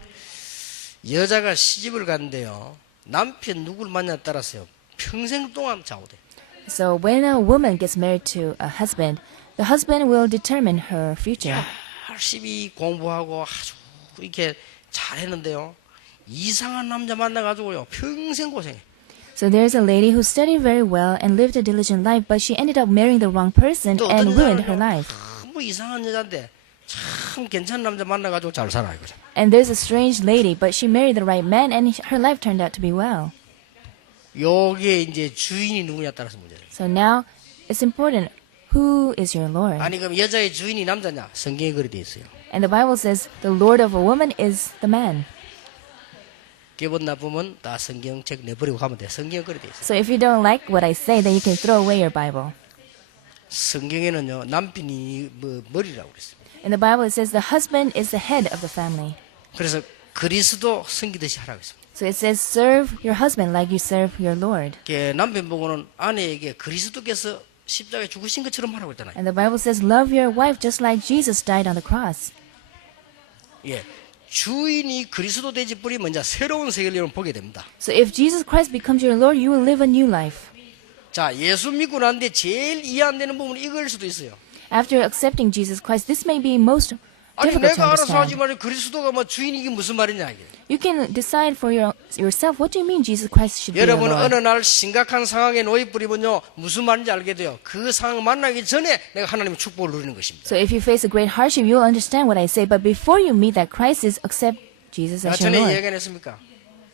여자가 시집을 갔는데요, 남편 누구를 만나에 따라서요 평생 동안 좌우돼. So when a woman gets married to a husband, the husband will determine her future. 열심히 공부하고 아주 이렇게 잘했는데요, 이상한 남자 만나가지고요 평생 고생해. So there's a lady who studied very well and lived a diligent life, but she ended up marrying the wrong person 또 and 어떤 ruined her 여자는요, life. 뭐 이상한 여자인데 참 괜찮은 남자 만나가지고 잘 살아요. 그죠? And there's a strange lady, but she married the right man and her life turned out to be well. 요게 이제 주인이 누구냐 따라서 문제예요. So now it's important, who is your Lord? 아니 그럼 여자의 주인이 남자냐? 성경에 그렇게 돼 있어요. And the Bible says the Lord of a woman is the man. 기분 나쁘면 다 성경책 내버리고 가면 돼. 성경에 그렇게 돼 있어요. So if you don't like what I say, then you can throw away your Bible. 성경에는요 남편이 뭐 머리라고 그랬어요. In the Bible it says the husband is the head of the family. 그래서 그리스도 섬기듯이 하라고 했습니다. So it says serve your husband like you serve your Lord. 남편 보고는 아내에게 그리스도께서 십자가에 죽으신 것처럼 하라고 했잖아요. And the Bible says love your wife just like Jesus died on the cross. 예, 주인이 그리스도 되지 뿌리 먼저 새로운 세계를 보게 됩니다. So if Jesus Christ becomes your Lord, you will live a new life. 자, 예수 믿고 난데 제일 이해 안 되는 부분은 이거일 수도 있어요. After accepting Jesus Christ, this may be most 아니 difficult to 내가 알아서 하지 understand. 말고 그리스도가 뭐 주인이 이게 무슨 말이냐 이게. You can decide for yourself, what do you mean Jesus Christ should be your 여러분 어느 Lord? 날 심각한 상황에 놓여 버리면요 무슨 말인지 알게 돼요. 그 상황 만나기 전에 내가 하나님의 축복을 누리는 것입니다. So if you face a great hardship, you'll understand what I say. But before you meet that crisis, accept Jesus 내가 as your 전에 Lord. 얘기했습니까?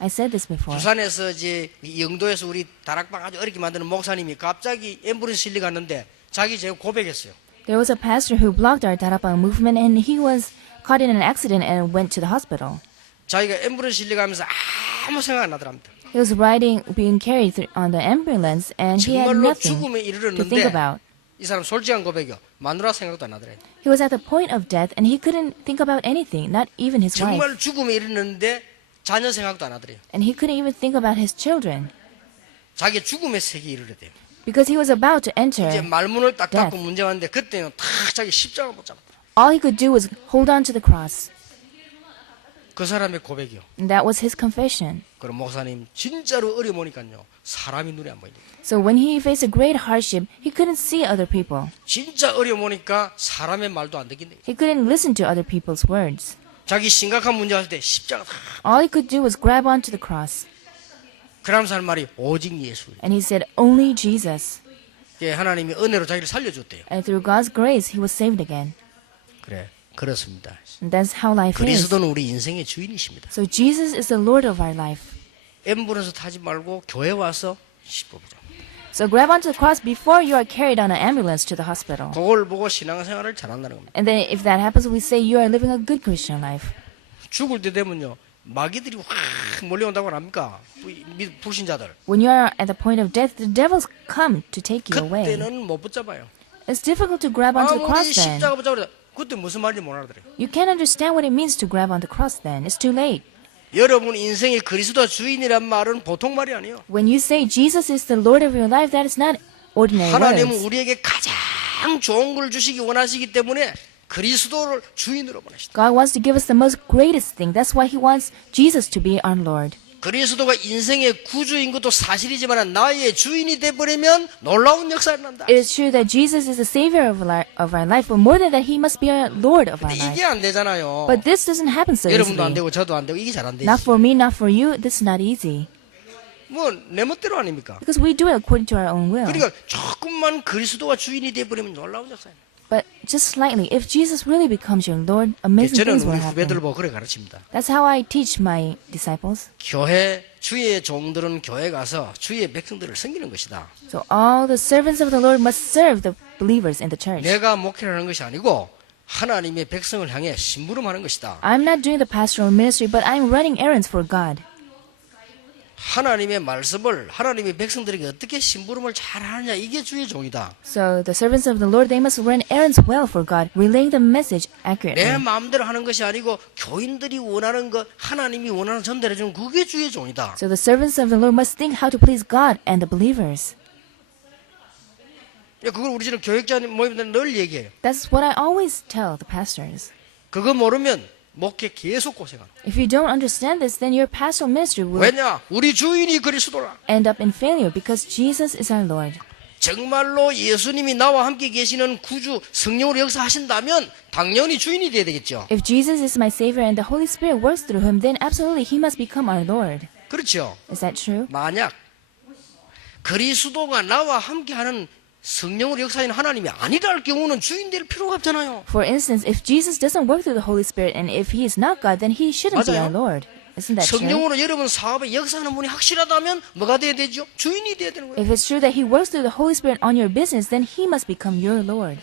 I said this before. 부산에서 이제 영도에서 우리 다락방 아주 어렵게 만드는 목사님이 갑자기 앰뷸런스 실려 갔는데 자기 제가 고백했어요. There was a pastor who blocked our Darapang movement, and he was caught in an accident and went to the hospital. 자기가 앰뷸런스 실려 가면서 아무 생각 안 나더랍니다. He was being carried on the ambulance, and he had 정말로 nothing 죽음에 to think 이르렀는데 about. 이 사람 솔직한 고백이요. 마누라 생각도 안 나더래요. He was at the point of death, and he couldn't think about anything, not even his wife. 정말 죽음에 이르렀는데 자녀 생각도 안 하더래요. And he couldn't even think about his children, 자기 죽음의 세계에 이르렀대요. because he was about to enter. 이제 말문을 딱 닫고 death. 문제 왔는데 그때는 탁 자기 십자가 못 잡았더라. All he could do was hold on to the cross. 그 사람의 고백이요. And that was his confession. 그럼 목사님 진짜로 어려우니까요. 사람이 눈에 안 보인다. So when he faced a great hardship, he couldn't see other people. 진짜 어려우니까 사람의 말도 안 듣긴다. He couldn't listen to other people's words. 자기 심각한 문제 할 때 십자가 다. All he could do was grab onto the cross. 그러면서 할 말이 오직 예수. And he said, only Jesus. 예, 하나님이 은혜로 자기를 살려줬대요. And through God's grace, he was saved again. 그래, 그렇습니다. And that's how life is. 그리스도는 우리 인생의 주인이십니다. So Jesus is the Lord of our life. 앰뷸런스 타지 말고 교회 와서 씹어보자. So grab onto the cross before you are carried on an ambulance to the hospital. 그걸 보고 신앙생활을 잘한다는 겁니다. And then if that happens, we say you are living a good Christian life. 죽을 때 되면요, 마귀들이 확 몰려온다고 합니까? 불신자들. When you are at the point of death, the devils come to take you away. 그때는 못 붙잡아요. It's difficult to grab onto the 아무리 cross then. 십자가 붙잡으려 그때 무슨 말인지 못 알아들어요. You can't understand what it means to grab onto the cross then. It's too late. 여러분 인생의 그리스도 주인이란 말은 보통 말이 아니에요. When you say Jesus is the Lord of your life, that is not ordinary 하나님은 words. 우리에게 가장 좋은 걸 주시기 원하시기 때문에 그리스도를 주인으로 보내시다. God wants to give us the most greatest thing. That's why he wants Jesus to be our Lord. 그리스도가 인생의 구주인 것도 사실이지만 나의 주인이 돼버리면 놀라운 역사를 난다. It is true that Jesus is the Savior of our life, but more than that, he must be our Lord of our 근데 life. 이게 안 되잖아요. But this doesn't happen so 여러분도 안 easily. 되고 저도 안 되고 이게 잘 안 되지. Not for me, not for you, this is not easy. 뭐 내 멋대로 아닙니까? Because we do it according to our own will. 그러니까 조금만 그리스도가 주인이 돼버리면 놀라운 역사예요. But just slightly, if Jesus really becomes your Lord, amazing 저는 things will 우리 후배들 happen. 보고 그래 가르칩니다. That's how I teach my disciples. 교회 주의 종들은 교회 가서 주의 백성들을 섬기는 것이다. So all the servants of the Lord must serve the believers in the church. 내가 목회를 하는 것이 아니고 하나님의 백성을 향해 심부름하는 것이다. I'm not doing the pastoral ministry, but I'm running errands for God. 하나님의 말씀을 하나님의 백성들에게 어떻게 심부름을 잘 하느냐 이게 주의 종이다. So the servants of the Lord, they must run errands well for God, relaying the message 내 accurately. 마음대로 하는 것이 아니고 교인들이 원하는 것 하나님이 원하는 전달해 주는 그게 주의 종이다. So the servants of the Lord must think how to please God and the believers. 그걸 우리 지금 교육자 모임들 늘 얘기해요. That's what I always tell the pastors. 그거 모르면 목회 계속 고생하는. If you don't understand this, then your pastoral ministry will 왜냐? 우리 주인이 그리스도라. end up in failure because Jesus is our Lord. 정말로 예수님이 나와 함께 계시는 구주 성령으로 역사하신다면 당연히 주인이 돼야 되겠죠. If Jesus is my Savior and the Holy Spirit works through him, then absolutely he must become our Lord. 그렇죠. Is that true? 만약 그리스도가 나와 함께하는 성령으로 역사하는 하나님이 아니라 할 경우는 주인 될 필요가 없잖아요. For instance, if Jesus doesn't work through the Holy Spirit and if he is not God, then he shouldn't be our 맞아요. Lord. Isn't that true? 성령으로 여러분 사업에 역사하는 분이 확실하다면 뭐가 돼야 되죠? 주인이 돼야 되는 거예요. If it's true that he works through the Holy Spirit on your business, then he must become your Lord.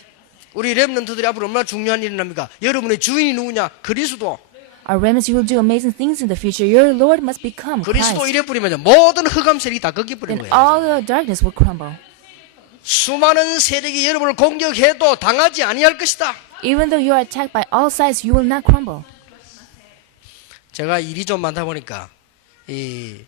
우리 렘넌트들이 앞으로 얼마나 중요한 일이 납니까? 여러분의 주인이 누구냐? 그리스도. Our remnants, you will do amazing things in the future. Your Lord must become 그리스도 Christ. 이래 뿌리면 모든 흑암세력이 다 꺾여 뿌리는 Then 거예요. all the darkness will crumble. 수많은 세력이 여러분을 공격해도 당하지 아니할 것이다. Even though you are attacked by all sides, you will not crumble. 제가 일이 좀 많다 보니까 이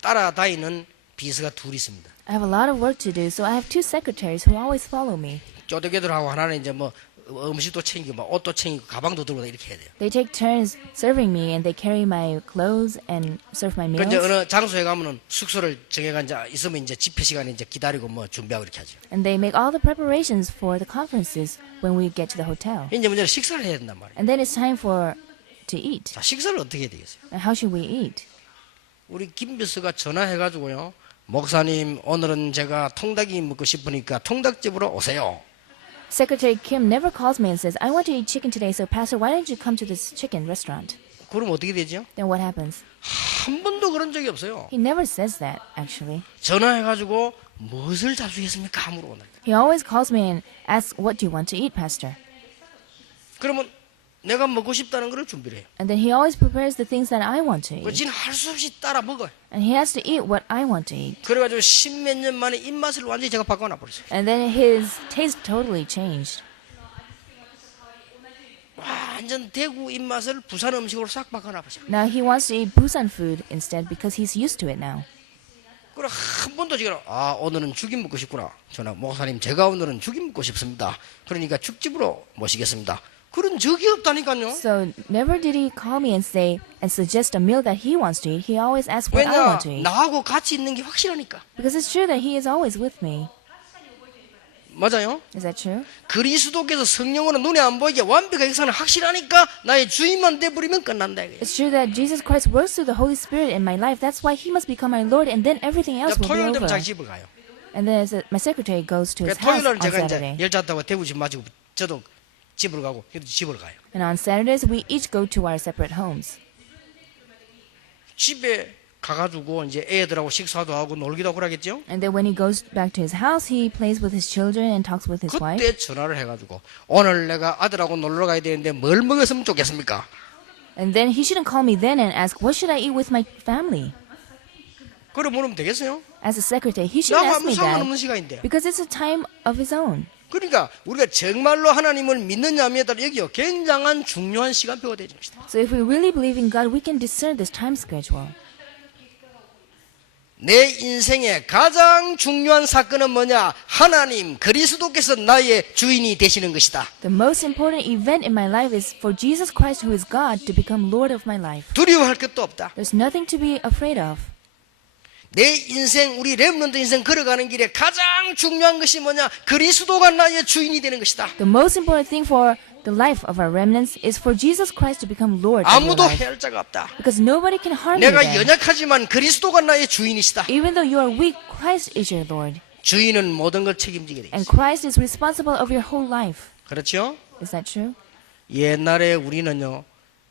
따라다니는 비서가 둘 있습니다. I have a lot of work to do, so I have two secretaries who always follow me. 쪼들깨들하고 하나는 이제 뭐 음식도 챙기고 뭐 옷도 챙기고 가방도 들고 이렇게 해야 돼요. They take turns serving me, and they carry my clothes and serve my 그 이제 meals. 어느 장소에 가면은 숙소를 정해가 이제 있으면 이제 집회 시간에 이제 기다리고 뭐 준비하고 이렇게 하죠. And they make all the preparations for the conferences when we get to the hotel. 이제 문제는 식사를 해야 된단 말이에요. And then it's time to eat. 자, 식사를 어떻게 해야 되겠어요? And how should we eat? 우리 김 비서가 전화해가지고요. 목사님 오늘은 제가 통닭이 먹고 싶으니까 통닭집으로 오세요. Secretary Kim never calls me and says, I want to eat chicken today, so Pastor, why don't you come to this chicken restaurant? 그럼 어떻게 되죠? Then what happens? 한 번도 그런 적이 없어요. He never says that, actually. 전화해가지고 무엇을 잡수겠습니까? 물어본다. He always calls me and asks, what do you want to eat, Pastor? 그러면 내가 먹고 싶다는 걸 준비를 해요. And then he always prepares the things that I want to eat. 지는 할 수 없이 따라 먹어요. And he has to eat what I want to eat. 그래가지고 십몇 년 만에 입맛을 완전히 제가 바꿔놔 버렸어요. And then his taste totally changed. 완전 대구 입맛을 부산 음식으로 싹 바꿔놔 버렸어요. Now he wants to eat Busan food instead because he's used to it now. 그래 한 번도 지금 오늘은 죽이 먹고 싶구나. 전화 목사님 제가 오늘은 죽이 먹고 싶습니다. 그러니까 죽집으로 모시겠습니다. 그런 적이 없다니까요. So never did he call me and say and suggest a meal that he wants to eat. He always asks what I 왜냐 want to eat. 나하고 같이 있는 게 확실하니까. Because it's true that he is always with me. 맞아요. Is that true? 그리스도께서 성령으로 눈에 안 보이게 완벽하게 사는 확실하니까 나의 주인만 돼버리면 끝난다 이거예요. It's true that Jesus Christ works through the Holy Spirit in my life. That's why he must become my Lord, and then everything else will be 토요일 되면 over. 자기 집을 가요. And then my secretary goes to his 그러니까 house 토요일 on 날 제가 이제 Saturday. 열차 타고 대구집 마치고 저도 집으로 가고 걔도 집으로 가요. And on Saturdays, we each go to our separate homes. 집에 가가지고 이제 애들하고 식사도 하고 놀기도 하고 그러겠죠. And then when he goes back to his house, he plays with his children and talks with his wife. 그때 전화를 해가지고 오늘 내가 아들하고 놀러 가야 되는데 뭘 먹었으면 좋겠습니까? And then he shouldn't call me then and ask, what should I eat with my family? 그래 물으면 되겠어요? As a secretary, he shouldn't 나하고 ask 아무 me 상관없는 that 시간인데. because it's a time of his own. 그러니까 우리가 정말로 하나님을 믿느냐에 따라 여기요 굉장한 중요한 시간표가 되는 것이다. So if we really believe in God, we can discern this time schedule. 내 인생의 가장 중요한 사건은 뭐냐? 하나님 그리스도께서 나의 주인이 되시는 것이다. The most important event in my life is for Jesus Christ, who is God, to become Lord of my life. 두려워할 것도 없다. There's nothing to be afraid of. 내 인생 우리 렘넌트 인생 걸어가는 길에 가장 중요한 것이 뭐냐? 그리스도가 나의 주인이 되는 것이다. The most important thing for the life of our remnants is for Jesus Christ to become Lord of your 아무도 life. 해할 자가 없다. Because nobody can harm you 내가 then. 연약하지만 그리스도가 나의 주인이시다. Even though you are weak, Christ is your Lord. 주인은 모든 걸 책임지게 돼 And 있어. Christ is responsible of your whole life. 그렇죠? Is that true? 옛날에 우리는요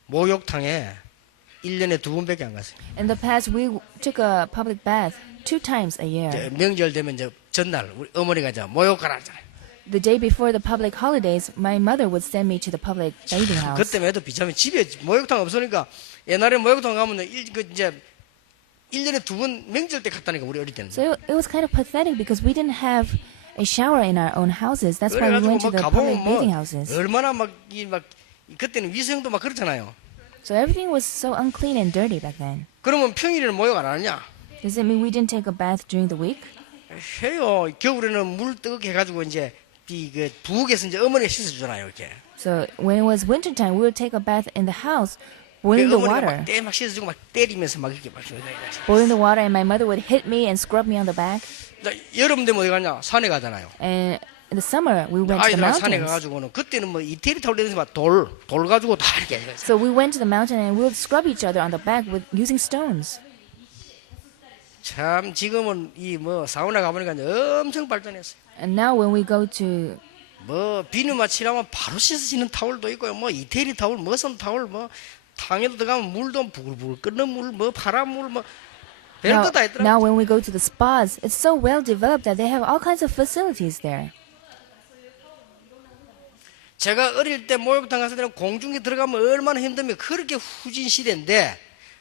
목욕탕에 1년에 2번밖에 안 갔어요. In the past, we took a public bath 2 times a year. 이제 명절 되면 이제 전날 우리 어머니가 이제 목욕 가라 하잖아요. The day before the public holidays, my mother would send me to the public bathing house. 그때만 해도 비참해. 집에 목욕탕 없으니까 옛날에 목욕탕 가면 이제 1년에 2번 명절 때 갔다니까 우리 어릴 때는. So it was kind of pathetic because we didn't have a shower in our own houses. That's why we 그래가지고 went to 막 the 가보면 public 뭐 bathing houses. 얼마나 막 그때는 위생도 막 그렇잖아요. So everything was so unclean and dirty back then. 그러면 평일에는 목욕 안 하느냐? Does it mean we didn't take a bath during the week? 해요. 겨울에는 물 뜨겁게 해가지고 이제 그 부엌에서 이제 어머니가 씻어주잖아요. 이렇게. So when it was winter time, we would take a bath in the house, boiling the 어머니가 water. 막 때 막 씻어주고 막 때리면서 막 이렇게 막. Boiling the water, and my mother would hit me and scrub me on the back. 여름 되면 어디 가냐? 산에 가잖아요. And in the summer, we went to the 아이들하고 산에 mountains. 가가지고는 그때는 뭐 이태리 타올 때는 막돌 가지고 다 이렇게. So we went to the mountain and we would scrub each other on the back with using stones. 참 지금은 이 뭐 사우나 가보니까 이제 엄청 발전했어요. And now when we go to 뭐 비누만 칠하면 바로 씻어지는 타월도 있고요. 뭐 이태리 타월, 머선 타월, 뭐 탕에도 들어가면 물도 부글부글 끓는 물, 뭐 파란 물, 뭐 별거 다 있더라고. now when we go to the spas, it's so well developed that they have all kinds of facilities there. 제가 어릴 때 목욕탕 갔을 때는 공중에 들어가면 얼마나 힘들면 그렇게 후진 시대인데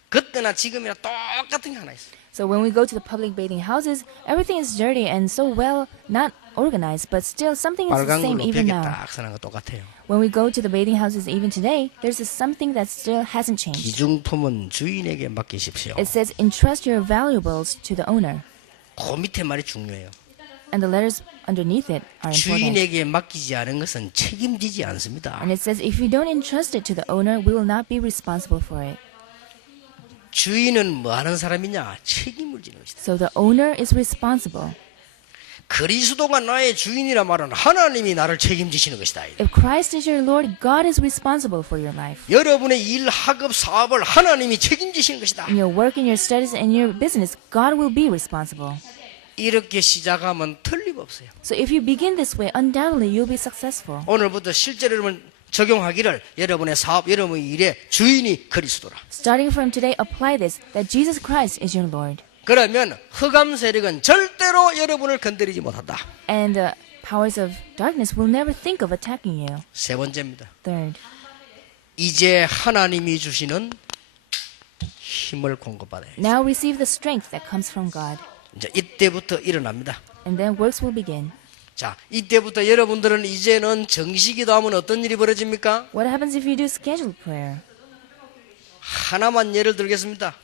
그때나 지금이나 똑같은 게 하나 있어요. So when we go to the public bathing houses, everything is dirty and so well not organized, but still something is the 빨간 same 걸로 even 벽에 now. 딱 서는 거 똑같아요. When we go to the bathing houses even today, there's something that still hasn't changed. 기중품은 주인에게 맡기십시오. It says, entrust your valuables to the owner. 그 밑에 말이 중요해요. And the letters underneath it are important. 주인에게 맡기지 않은 것은 책임지지 않습니다. And it says, if you don't entrust it to the owner, we will not be responsible for it. 주인은 뭐 하는 사람이냐? 책임을 지는 것이다. So the owner is responsible. 그리스도가 나의 주인이라 말은 하나님이 나를 책임지시는 것이다. If Christ is your Lord, God is responsible for your life. 여러분의 일, 학업, 사업을 하나님이 책임지시는 것이다. In your work, in your studies, and your business, God will be responsible. 이렇게 시작하면 틀림없어요. So if you begin this way, undoubtedly you'll be successful. 오늘부터 실제로 여러분 적용하기를 여러분의 사업, 여러분의 일의 주인이 그리스도라. Starting from today, apply this, that Jesus Christ is your Lord. 그러면 흑암 세력은 절대로 여러분을 건드리지 못한다. And the powers of darkness will never think of attacking you. 세 번째입니다. Third, 이제 하나님이 주시는 힘을 공급받아요. now receive the strength that comes from God. 이제 이때부터 일어납니다. And then works will begin. 자, 이때부터 여러분들은 이제는 정식이도 하면 어떤 일이 벌어집니까? What happens if you do scheduled prayer? 하나만 예를 들겠습니다.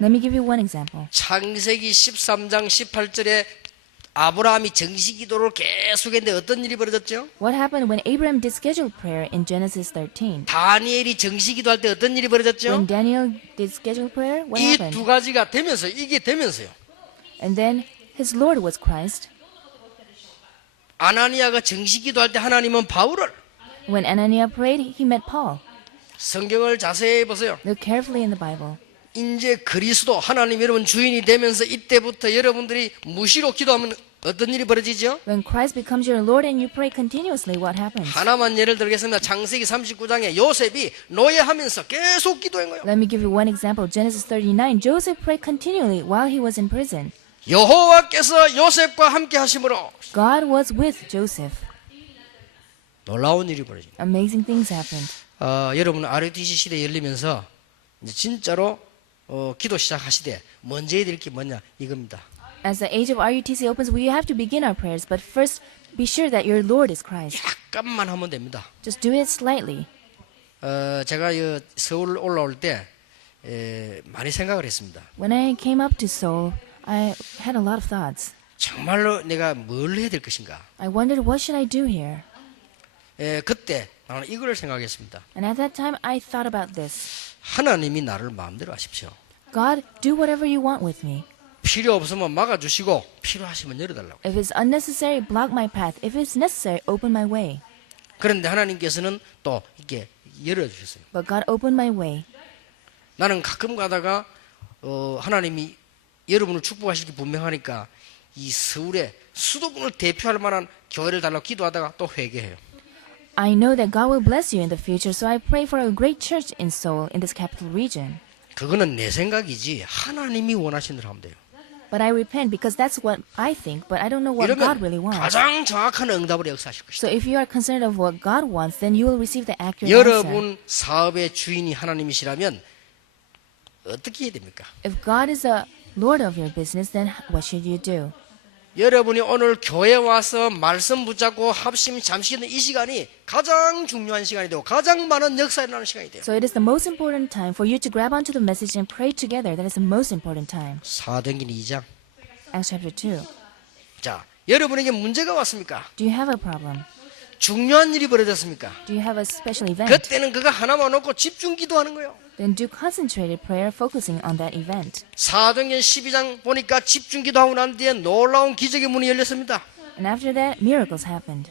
Let me give you one example. 창세기 13장 18절에 아브라함이 정식기도를 계속했는데 어떤 일이 벌어졌죠? What happened when Abraham did scheduled prayer in Genesis 13? 다니엘이 정식기도할 때 어떤 일이 벌어졌죠? When Daniel did scheduled prayer, what 이 happened? 두 가지가 되면서 이게 되면서요. And then his Lord was Christ. 아나니아가 정식기도할 때 하나님은 바울을 When Ananias prayed, he met Paul. 성경을 자세히 보세요. Look carefully in the Bible. 이제 그리스도 하나님 여러분 주인이 되면서 이때부터 여러분들이 무시로 기도하면 어떤 일이 벌어지죠? When Christ becomes your Lord and you pray continuously, what happens? 하나만 예를 들겠습니다. 창세기 39장에 요셉이 노예하면서 계속 기도한 거예요. Let me give you one example. Genesis 39, Joseph prayed continually while he was in prison. 여호와께서 요셉과 함께 하심으로 God was with Joseph. 놀라운 일이 벌어집니다. Amazing things happened. 여러분 RUTC 시대 열리면서 이제 진짜로 기도 시작하시되 먼저 해야 될 게 뭐냐 이겁니다. As the age of RUTC opens, we have to begin our prayers, but first be sure that your Lord is Christ. 약간만 하면 됩니다. Just do it slightly. 제가 서울 올라올 때 많이 생각을 했습니다. When I came up to Seoul, I had a lot of thoughts. 정말로 내가 뭘 해야 될 것인가? I wondered, what should I do here? 그때 나는 이걸 생각했습니다. And at that time, I thought about this. 하나님이 나를 마음대로 하십시오. God, do whatever you want with me. 필요 없으면 막아주시고 필요하시면 열어달라고. If it's unnecessary, block my path. If it's necessary, open my way. 그런데 하나님께서는 또 이렇게 열어주셨어요. But God opened my way. 나는 가끔 가다가 하나님이 여러분을 축복하실 게 분명하니까 이 서울에 수도권을 대표할 만한 교회를 달라고 기도하다가 또 회개해요. I know that God will bless you in the future, so I pray for a great church in Seoul, in this capital region. 그거는 내 생각이지 하나님이 원하시는 대로 하면 돼요. But I repent because that's what I think, but I don't know what God really 이러면 wants. 가장 정확한 응답을 역사하실 것이다. So if you are concerned of what God wants, then you will receive the accurate answer. 여러분 사업의 주인이 하나님이시라면 어떻게 해야 됩니까? If God is the Lord of your business, then what should you do? 여러분이 오늘 교회에 와서 말씀 붙잡고 합심 잠시 있는 이 시간이 가장 중요한 시간이 되고 가장 많은 역사가 일어나는 시간이 돼요. So it is the most important time for you to grab onto the message and pray together. That is the most important time. 사도행전 2장. Acts chapter 2. 자, 여러분에게 문제가 왔습니까? Do you have a problem? 중요한 일이 벌어졌습니까? Do you have a special event? 그때는 그거 하나만 놓고 집중 기도하는 거예요. Then do concentrated prayer focusing on that event. 사도행전 12장 보니까 집중 기도하고 난 뒤에 놀라운 기적의 문이 열렸습니다. And after that, miracles happened.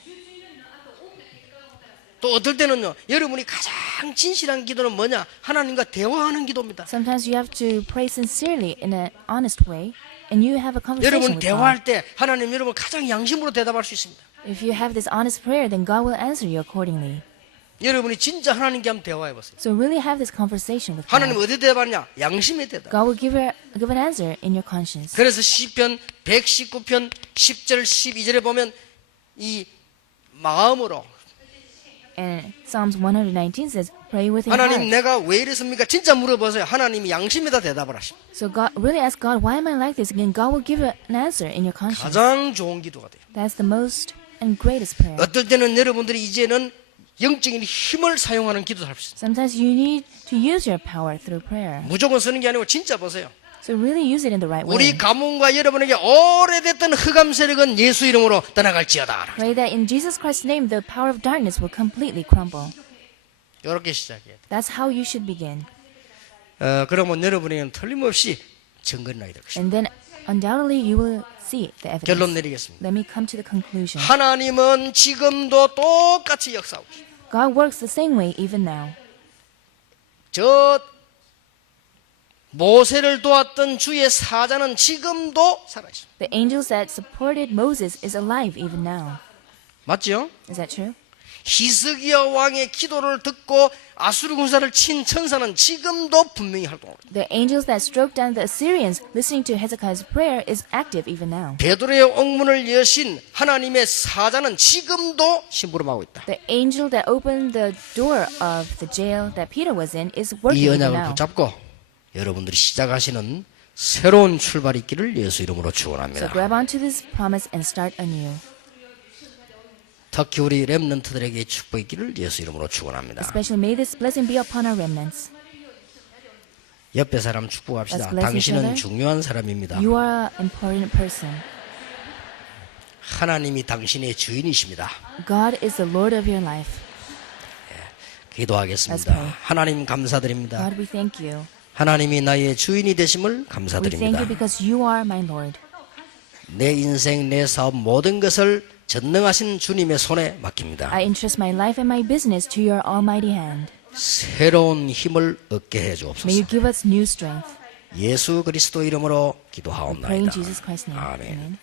또 어떨 때는요, 여러분이 가장 진실한 기도는 뭐냐? 하나님과 대화하는 기도입니다. Sometimes you have to pray sincerely in an honest way, and you have a conversation 여러분 with God. 대화할 때 하나님 여러분 가장 양심으로 대답할 수 있습니다. If you have this honest prayer, then God will answer you accordingly. 여러분이 진짜 하나님께 한번 대화해 보세요. So really have this conversation with 하나님 God. 어디 대답하냐? 양심의 대답. God will give an answer in your conscience. 그래서 시편 119편 10절 12절에 보면 이 마음으로 And Psalms 119 says, pray with your 하나님 heart. 내가 왜 이랬습니까? 진짜 물어보세요. 하나님이 양심에다 대답을 하십니다. So God really ask God, why am I like this? Again, God will give an answer in your conscience. 가장 좋은 기도가 돼요. That's the most and greatest prayer. 어떨 때는 여러분들이 이제는 영적인 힘을 사용하는 기도를 할 수 있어요. Sometimes you need to use your power through prayer. 무조건 쓰는 게 아니고 진짜 보세요. So really use it in the right way. 우리 가문과 여러분에게 오래됐던 흑암 세력은 예수 이름으로 떠나갈지어다. Pray that in Jesus Christ's name, the power of darkness will completely crumble. 이렇게 시작해야 돼. That's how you should begin. 그러면 여러분에게는 틀림없이 증거를 나게 될 것입니다. And then undoubtedly you will see the evidence. 결론 내리겠습니다. Let me come to the conclusion. 하나님은 지금도 똑같이 역사하고 있습니다. God works the same way even now. 저 모세를 도왔던 주의 사자는 지금도 살아있습니다. The angels that supported Moses is alive even now. 맞죠? Is that true? 히스기야 왕의 기도를 듣고 아수르 군사를 친 천사는 지금도 분명히 활동하고 있습니다. The angels that stroked down the Assyrians listening to Hezekiah's prayer is active even now. 베드로의 옥문을 여신 하나님의 사자는 지금도 심부름하고 있다. The angel that opened the door of the jail that Peter was in is 이 working even 언약을 now. 붙잡고 여러분들이 시작하시는 새로운 출발이 있기를 예수 이름으로 So 축원합니다. grab onto this promise and start anew. 특히 우리 렘넌트들에게 축복이 있기를 예수 이름으로 축원합니다. Especially may this blessing be upon our remnants. 옆에 사람 축복합시다. Let's bless each 당신은 other. 중요한 사람입니다. You are an important person. 하나님이 당신의 주인이십니다. God is the Lord of your life. Let's 기도하겠습니다. pray. 하나님 감사드립니다. God, we thank you. 하나님이 나의 주인이 되심을 We thank 감사드립니다. you because you are my Lord. 내 인생, 내 사업 모든 것을 전능하신 주님의 손에 맡깁니다. I entrust my life and my business to your almighty hand. 새로운 힘을 얻게 해 May 주옵소서. you give us new strength. 예수 그리스도 이름으로 Pray in 기도하옵나이다. Jesus Christ's name. 아멘. Amen.